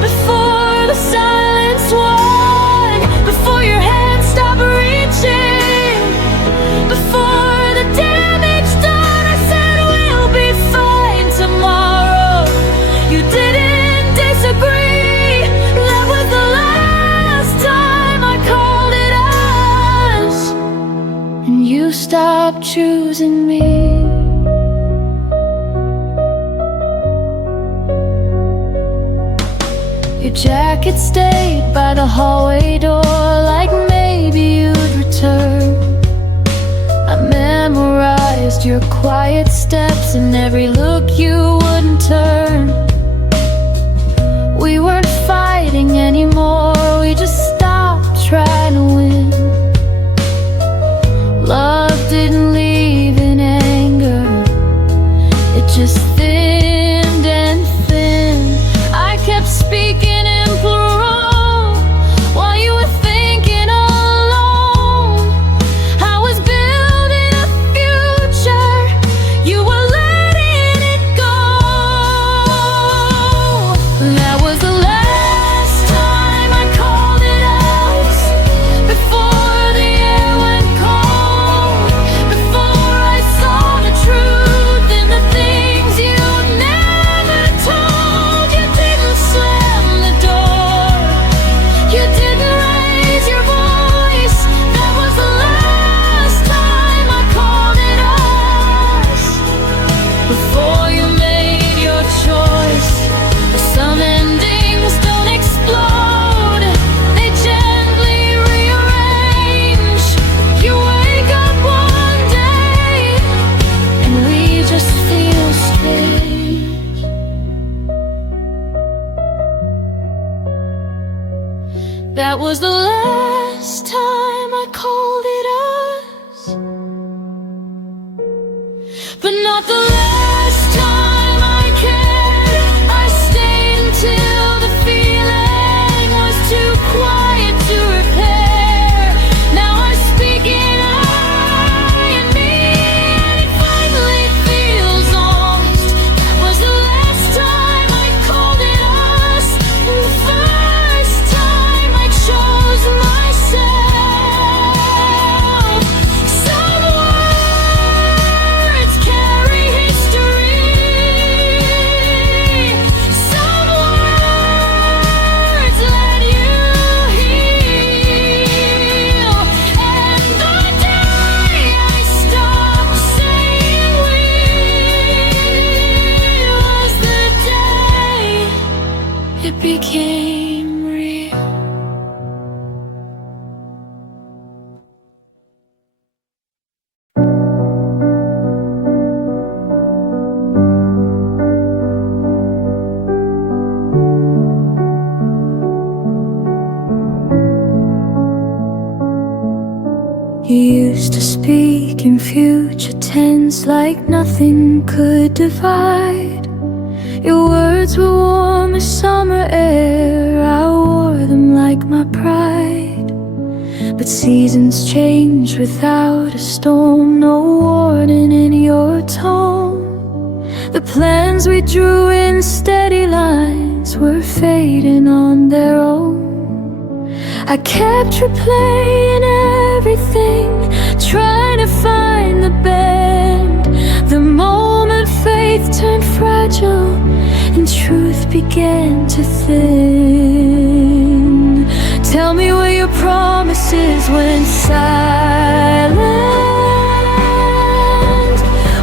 before the silence won, before your hand stopped reaching, before the damage done. I said we'll be fine tomorrow. You didn't disagree. That was the last time I called it us, and you stopped choosing me. Your jacket stayed by the hallway door, like maybe you'd return. I memorized your quiet steps and every look you wouldn't turn. We weren't fighting anymore, we just stopped trying to win. Love didn't leave in anger, it just thinned and thin. I kept speaking in plural while you were thinking alone. I was building a future, you were letting it go. That was the last time I not the last time I cared. I stayed until the feeling was too quiet to repair. Now I speak in I and me, and it finally feels honest. That was the last time I called it us, and the first time I chose myself. Some words carry history. Some words let you heal. And the day I stopped saying we was the day it became real. You used to speak in future tense like nothing could divide. Your words were warm as summer air. I wore them like my pride. But seasons change without a storm, no warning in your tone. The plans we drew in steady lines were fading on their own. I kept replaying everything, trying to find the bend. The moment faith turned fragile and truth began to thin. Tell me where your promises went silent,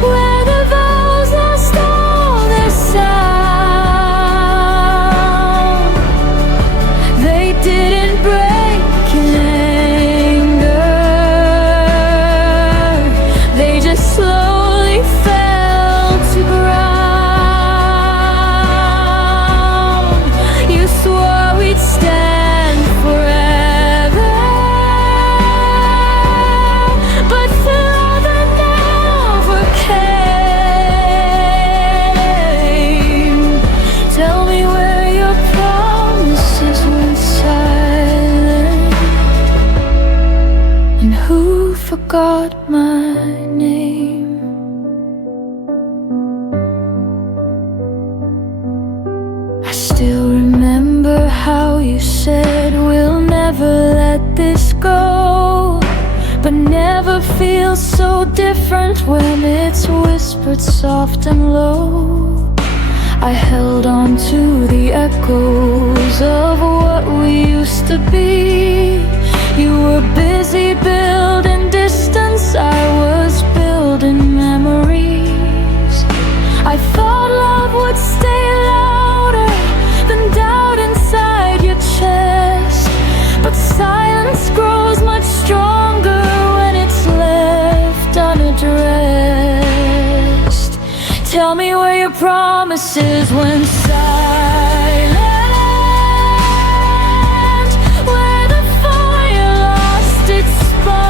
where the vows lost all their sound. They didn't break in anger, they just slowly fell to ground. You swore we'd stand forever, but through the never came. Tell me where your promises went silent, and who forgot my name. I still remember how you said we'll never let this go, but never feels so different when it's whispered soft and low. I held on to the echoes of what we used to be. You were busy building distance, I was building memories. I thought love would stay louder than doubt inside your chest, but silence grows much stronger when it's left unaddressed. Tell me where your promises went silent, where the fire lost its spark.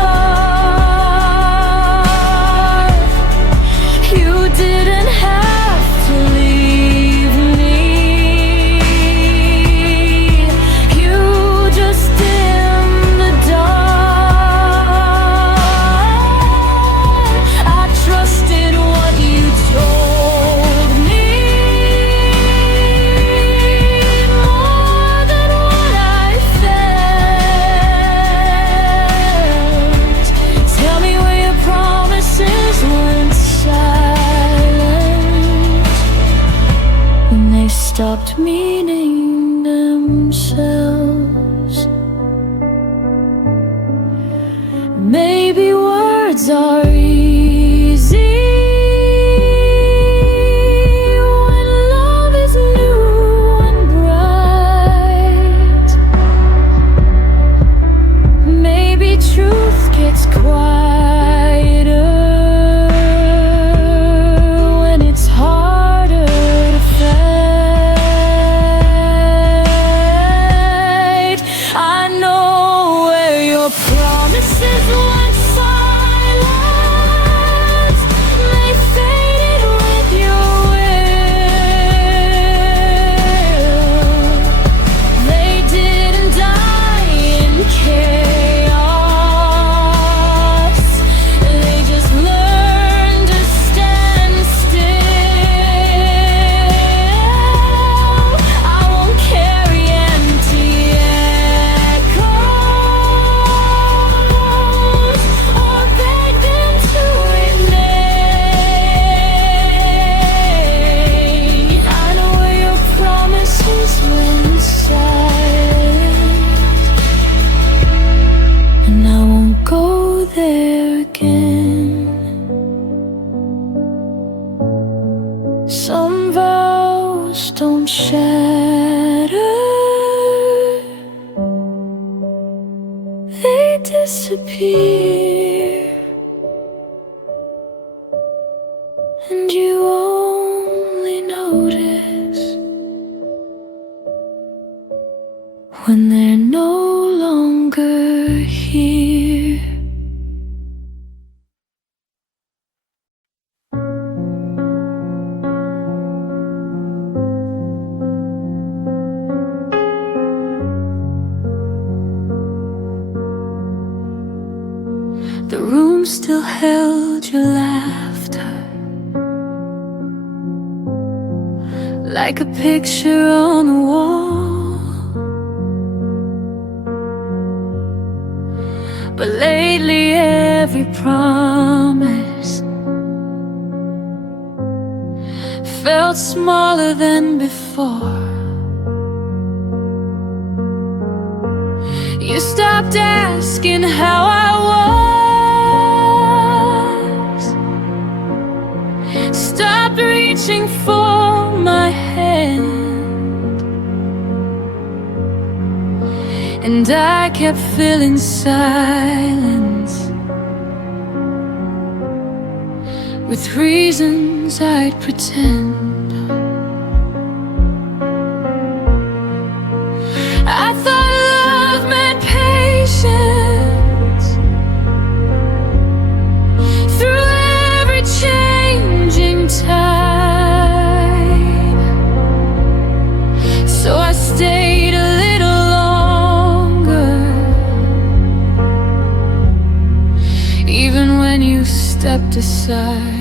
You didn't have to leave me, you just dimmed the dark. I trusted what you told me more than what I felt. Tell me where your promises went silent, when they stopped meaning themselves. Maybe words are easy when love is new and bright. Maybe truth gets quieter when it's harder to find. shatter, they disappear, and you only notice when they're no longer here. The room still held your laughter, like a picture on the wall. But lately every promise felt smaller than before. You stopped asking how I was, stopped reaching for my hand, and I kept filling silence with reasons I'd pretend. I thought love meant patience through every changing tide, so I stayed a little longer, even when you stepped aside.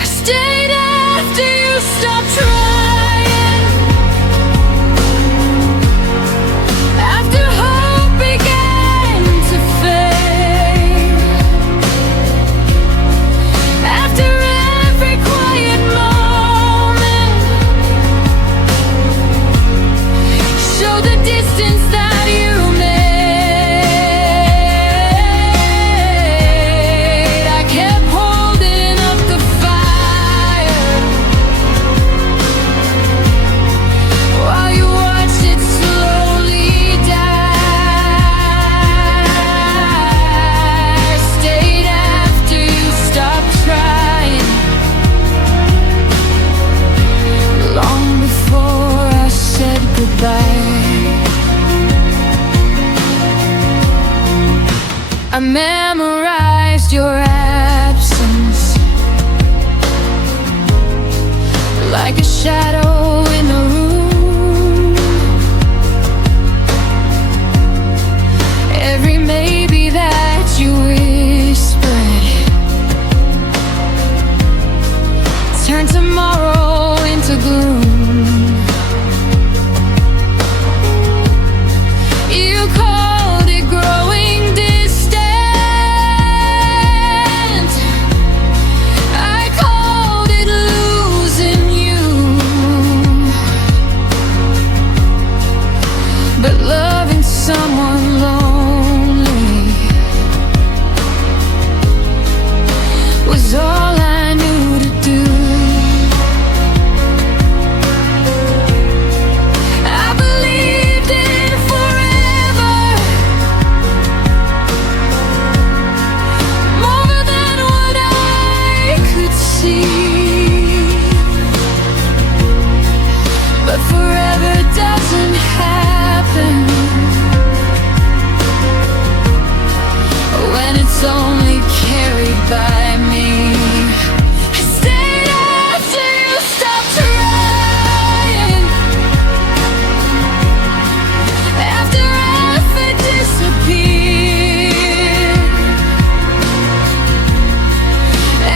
I stayed after you stopped trying, after hope began to fade, after every quiet moment showed the distance that you made. I kept holding up the fire while you watched it slowly die. Stayed after you stopped trying, long before I said goodbye. I memorized your absence like a shadow in the room. Every maybe that you whispered turned tomorrow into gloom. You called it growing distant, I called it losing you. But loving someone lonely was all I knew to do. I believed in forever, more than what I could see. But forever doesn't happen when it's only carried by me. I stayed after you stopped trying, after effort disappeared,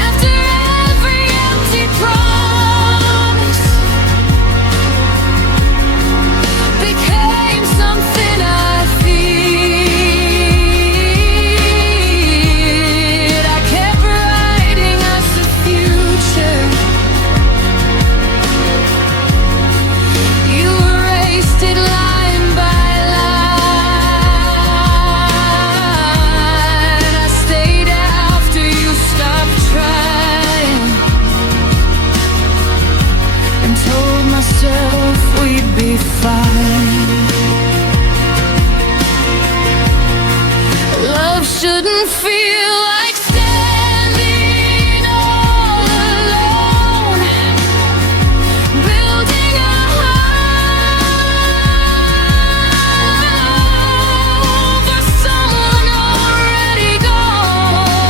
after every empty promise became something I feared. I kept running feel like standing all alone, building a home for someone already gone.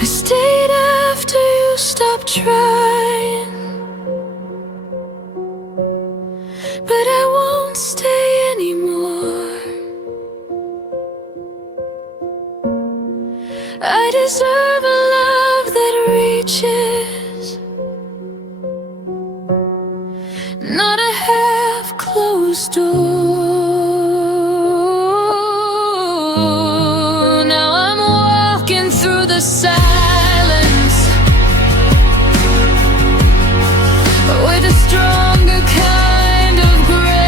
I stayed after you stopped trying, but I won't stay anymore. I deserve a love that reaches, not a half-closed door. Now I'm walking through the silence with a stronger kind of grace.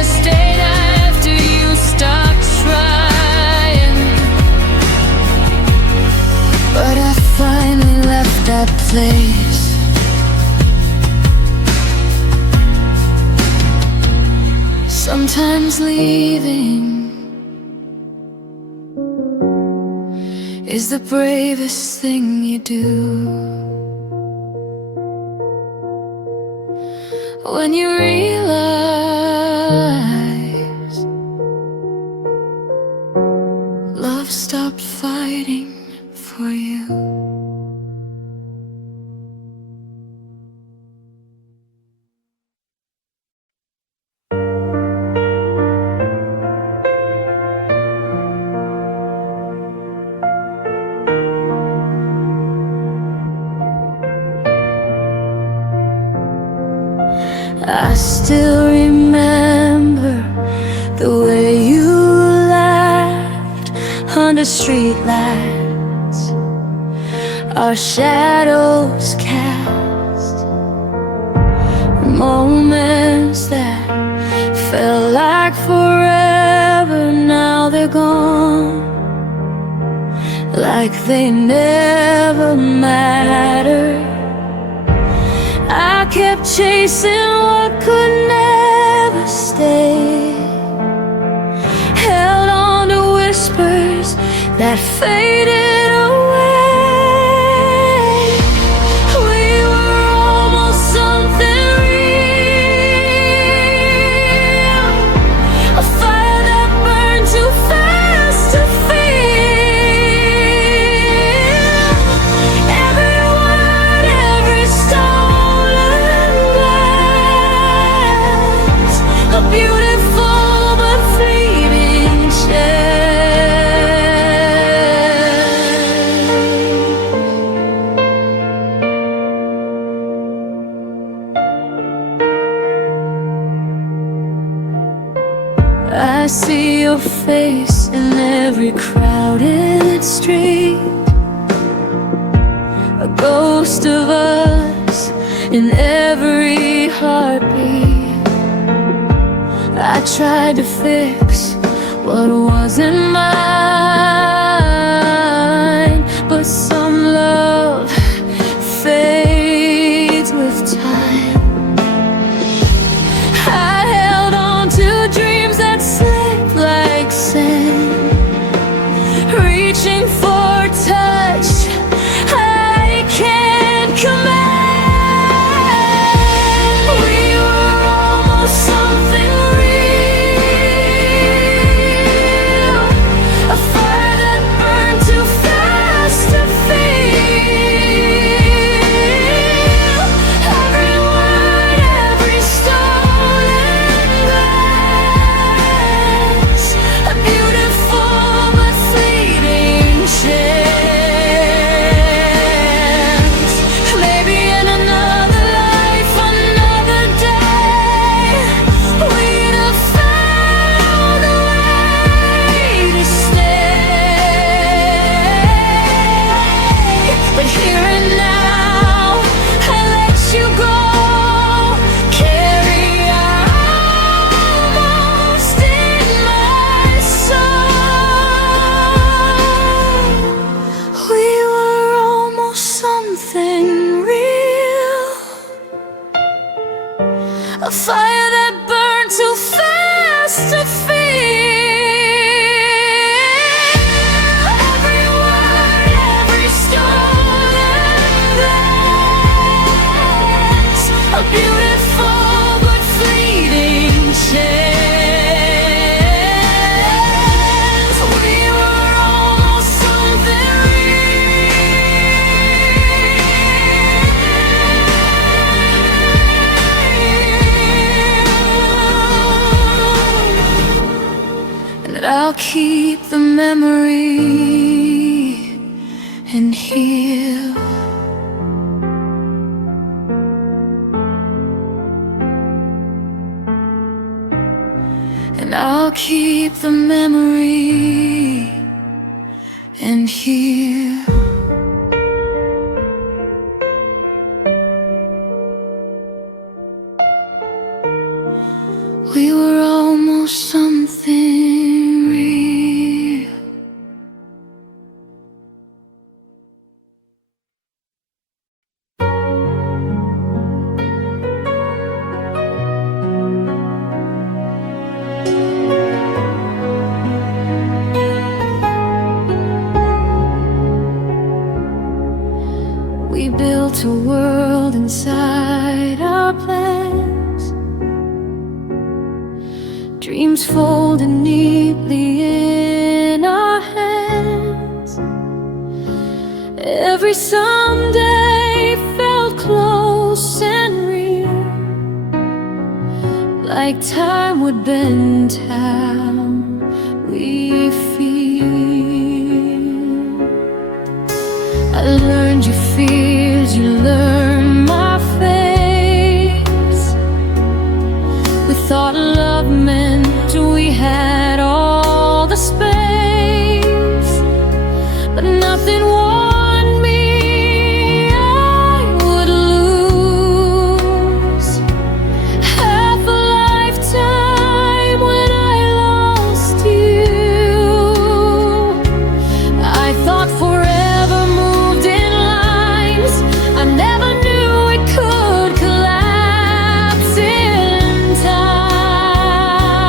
I stayed after you stopped trying, but I finally left that place. Sometimes leaving is the bravest thing you do. When you realize love stopped fighting for you. I still remember the way you laughed under streetlights, our shadows cast, moments that felt like forever. Now they're gone, like they never mattered. I kept chasing what could never stay, held on to whispers that faded away. We were almost something real, a fire that burned too fast to feel. Every word, every stolen glance, a beautiful but fleeting chance. I see your face in every crowded street, a ghost of us in every heartbeat. I tried to fix what wasn't mine, but some love fades with time. I held on to dreams that slipped like sand, reaching for touch I can't command. We were almost something real, a fire I'll keep the memory and heal. And I'll keep the memory and heal. We were almost something real. We built a world inside our plans, dreams folded neatly in our hands. Every someday felt close and real, like time would bend how we feel. I learned your fears, you learned my face. We thought love meant we had all the space, but nothing warned me I would lose half a lifetime when I lost you. I thought forever moved in lines. I never knew it could collapse in time.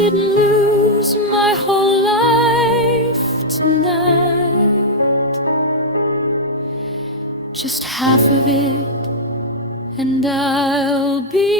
didn't lose my whole life tonight. Just half of it, and I'll be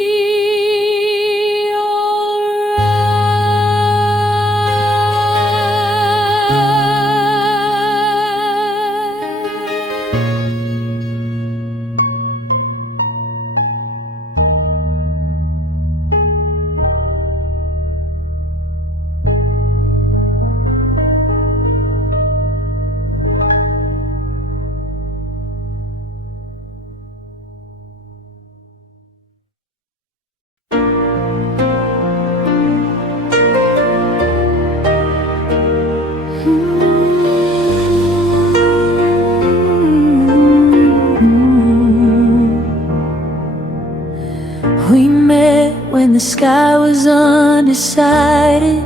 when the sky was undecided,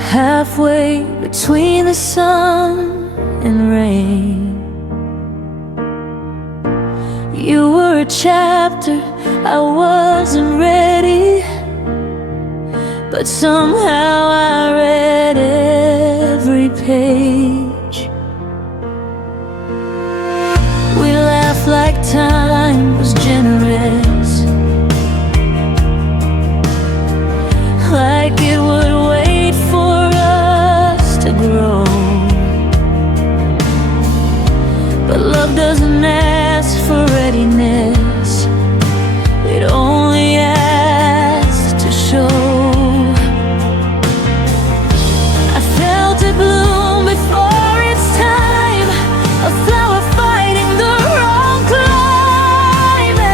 halfway between the sun and rain. You were a chapter I wasn't ready, but somehow I read every page. We laughed like time was generous, like it would wait for us to grow. But love doesn't ask for readiness, it only asks to show. I felt it bloom before its time, a flower fighting the wrong climate.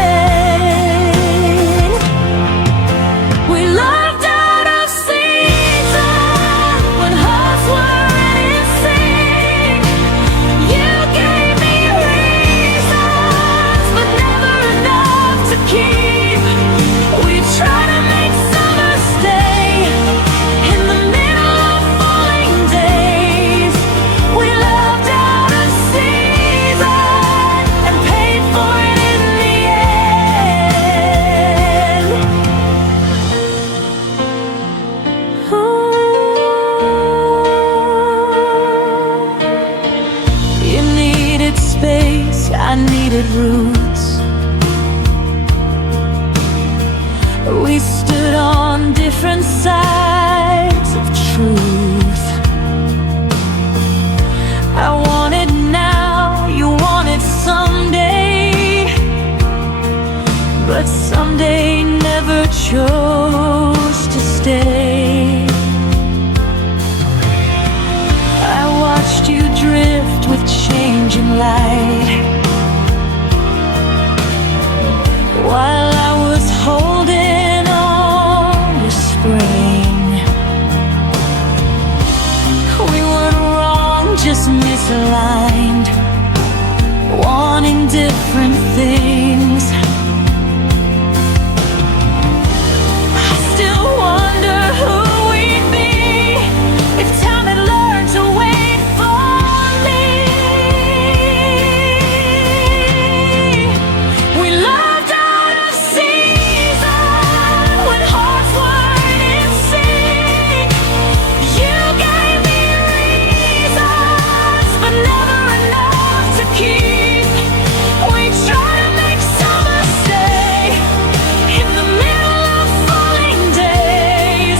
We loved out of season when hearts were in sync. You gave me reasons, but never enough to keep. We tried to make summer stay in the middle of falling days. We loved out of season and paid for it in the end. You needed space, I needed roots. We stood on different sides of truth. I wanted now, you wanted someday, but someday never chose to stay. I watched you drift with changing light, while I was holding on to spring. We weren't wrong, just misaligned, wanting different things. I still wonder who we'd be if time had learned to wait for me. We loved out of season when hearts weren't in sync. You gave me reasons, but never enough to keep. We tried to make summer stay in the middle of falling days.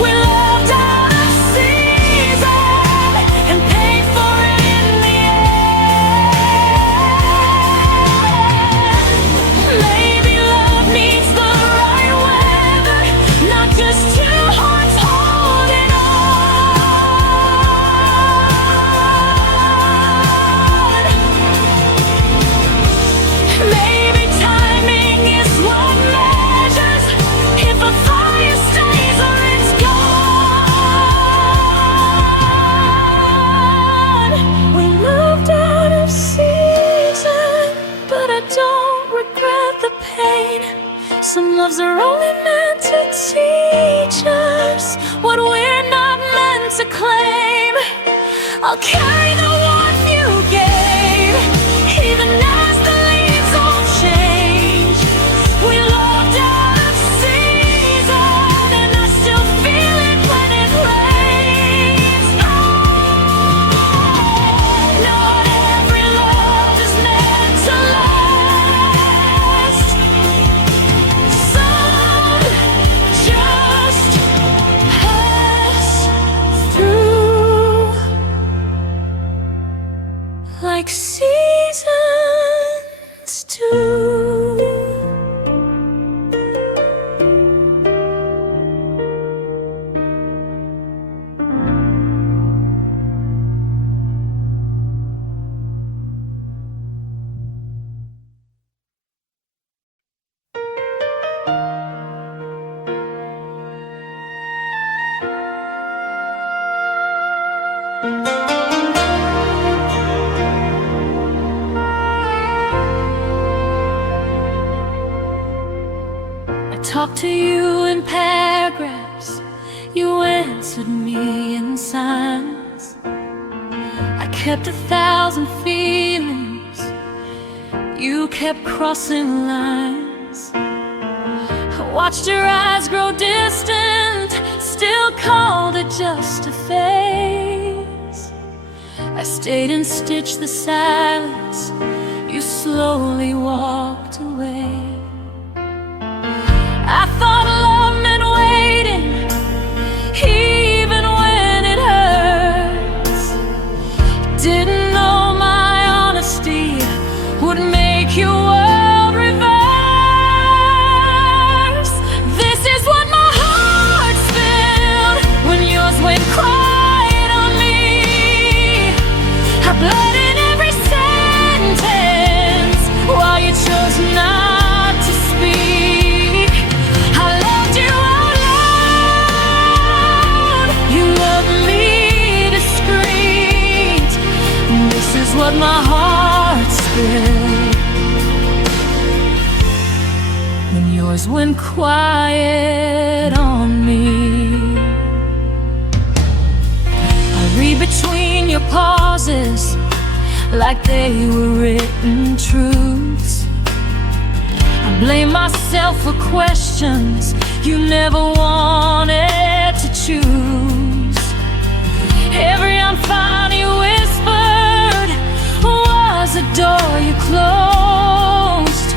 We loved out of season and paid for it in the end. Maybe love needs the right weather, not just two hearts holding on. Maybe timing is what measures if a fire stays or it's gone. We moved out of season, but I don't regret the pain. Some loves are only meant to teach us what we're not meant to claim. I'll carry the one you gave, even as the leaves all change. We loved out of season. talked to you in paragraphs, you answered me in signs. I kept 1,000 feelings, you kept crossing lines. I watched your eyes grow distant, still called it just a phase. I stayed and stitched the silence, you slowly walked away. I thought love meant waiting, even when it hurts. Didn't know my honesty would make your world reverse. This is what my heart's filled when yours went quiet on me. I bled in every sentence while you chose not to speak. I loved you out loud, you loved me discreet. This is what my heart spilled when yours went quiet on me. I read between your pauses like they were written truths. I blame myself for questions you never wanted to choose. Every unfound you whispered was a door you closed.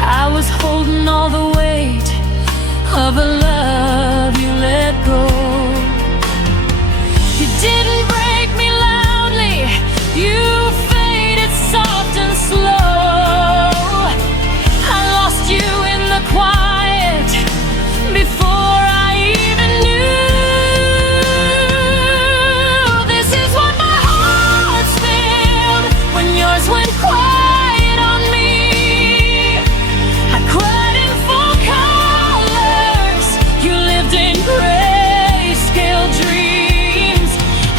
I was holding all the weight of a love you let go. You didn't break me loudly, you faded soft and slow. I lost you in the quiet before I even knew. This is what my heart's filled when yours went quiet on me. I cried in full colors, you lived in grayscale dreams.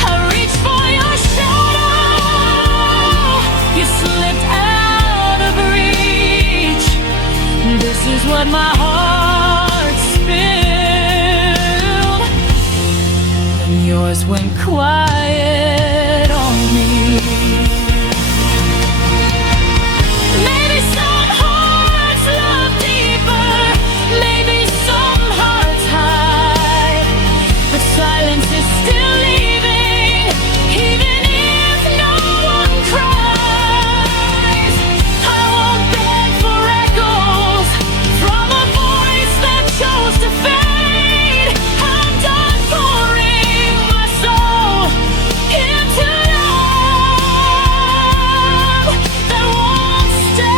I reached for your shadow, you slipped out of reach. This is what my heart spilled when yours went quiet on me. Maybe some hearts love deeper, maybe some hearts hide, but silence is still leaving, even if no one cries. I won't beg for echoes from a voice that chose to fade. I'm done pouring my soul into love that won't stay.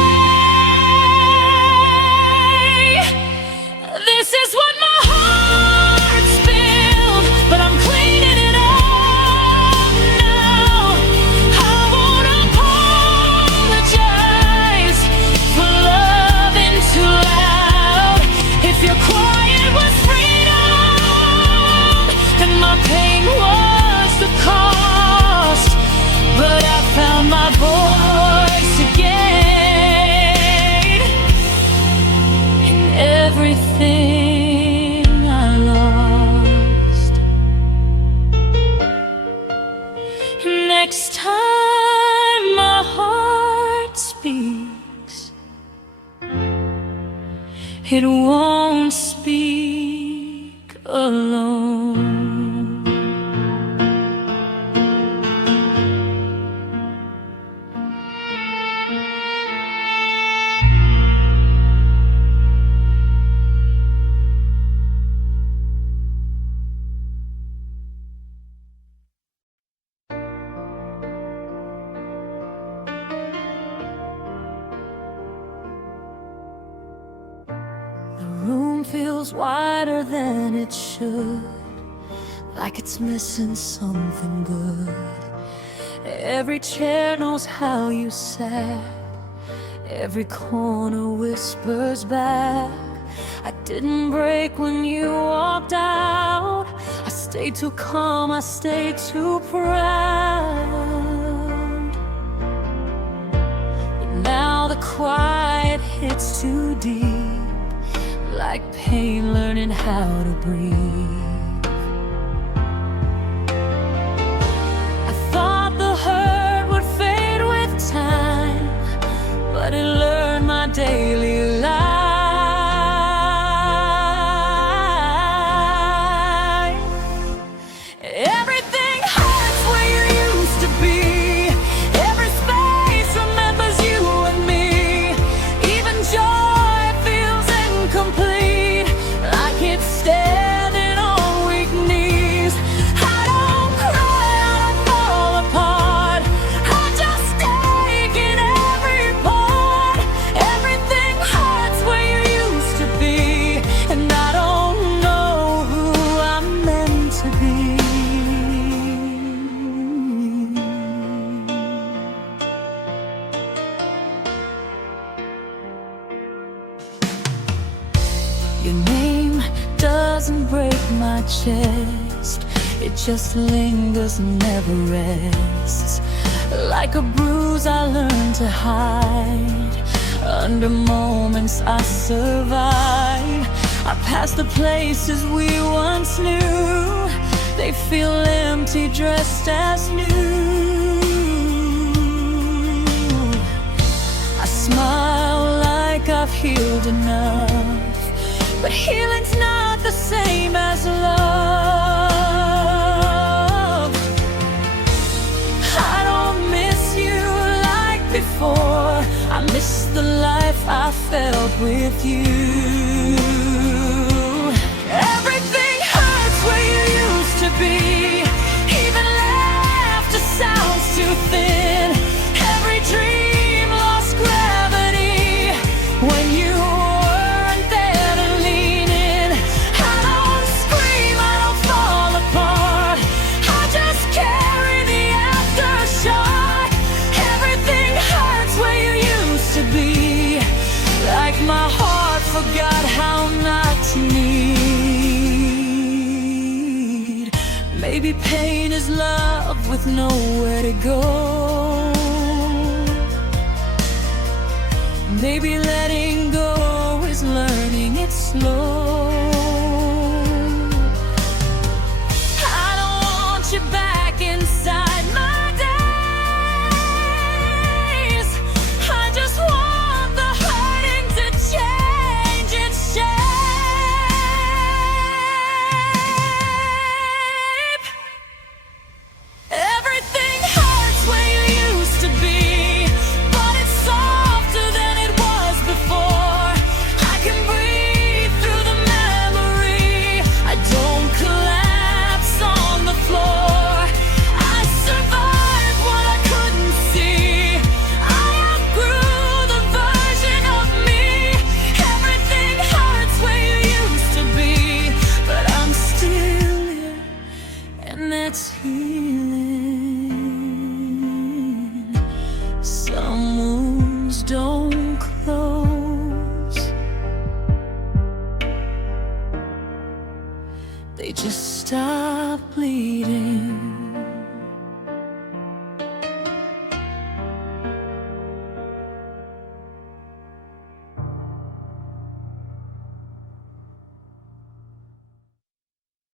This is what my heart spilled, but I'm cleaning it up now. I won't apologize for loving too loud. If your quiet was freedom and my pain was the cost, but I found my voice again in everything I lost. Next time my heart speaks, it won't speak alone. The room feels wider than it should, like it's missing something good. Every chair knows how you sat, every corner whispers back. I didn't break when you walked out, I stayed too calm, I stayed too proud. But now the quiet hits too deep, like pain learning how to breathe. I thought the hurt would fade with time, but it learned my daily life. Everything hurts where you used to be. Every space remembers you and me. Even joy feels incomplete, like it's standing on weak knees. I don't cry, I don't fall apart. I just take in every part. Everything hurts where you used to be, and I don't know who I'm meant to be. Your name doesn't break my chest, it just lingers and never rests. Like a bruise I learned to hide under moments I survive. I pass the places we once knew, they feel empty dressed as new. I smile like I've healed enough, but healing's not the same as love. I don't miss you like before, I miss the life I felt with you. Everything hurts where you used to be. Even laughter sounds too thin. Every dream lost gravity when you weren't there to lean in. I don't scream, I don't fall apart, I just carry the aftershock. Everything hurts where you used to be, like my heart forgot how not to need. Maybe pain is love with nowhere to go. Maybe letting go is learning it slow. I don't want you back inside my days. I just want the hurting to change its shape. Everything hurts where you used to be, but it's softer than it was before. I can breathe through the memory, I don't collapse on the floor. I survived what I couldn't see, I outgrew the version of me. Everything hurts where you used to be, but I'm still here, and that's healing. Some wounds don't close, they just stop bleeding.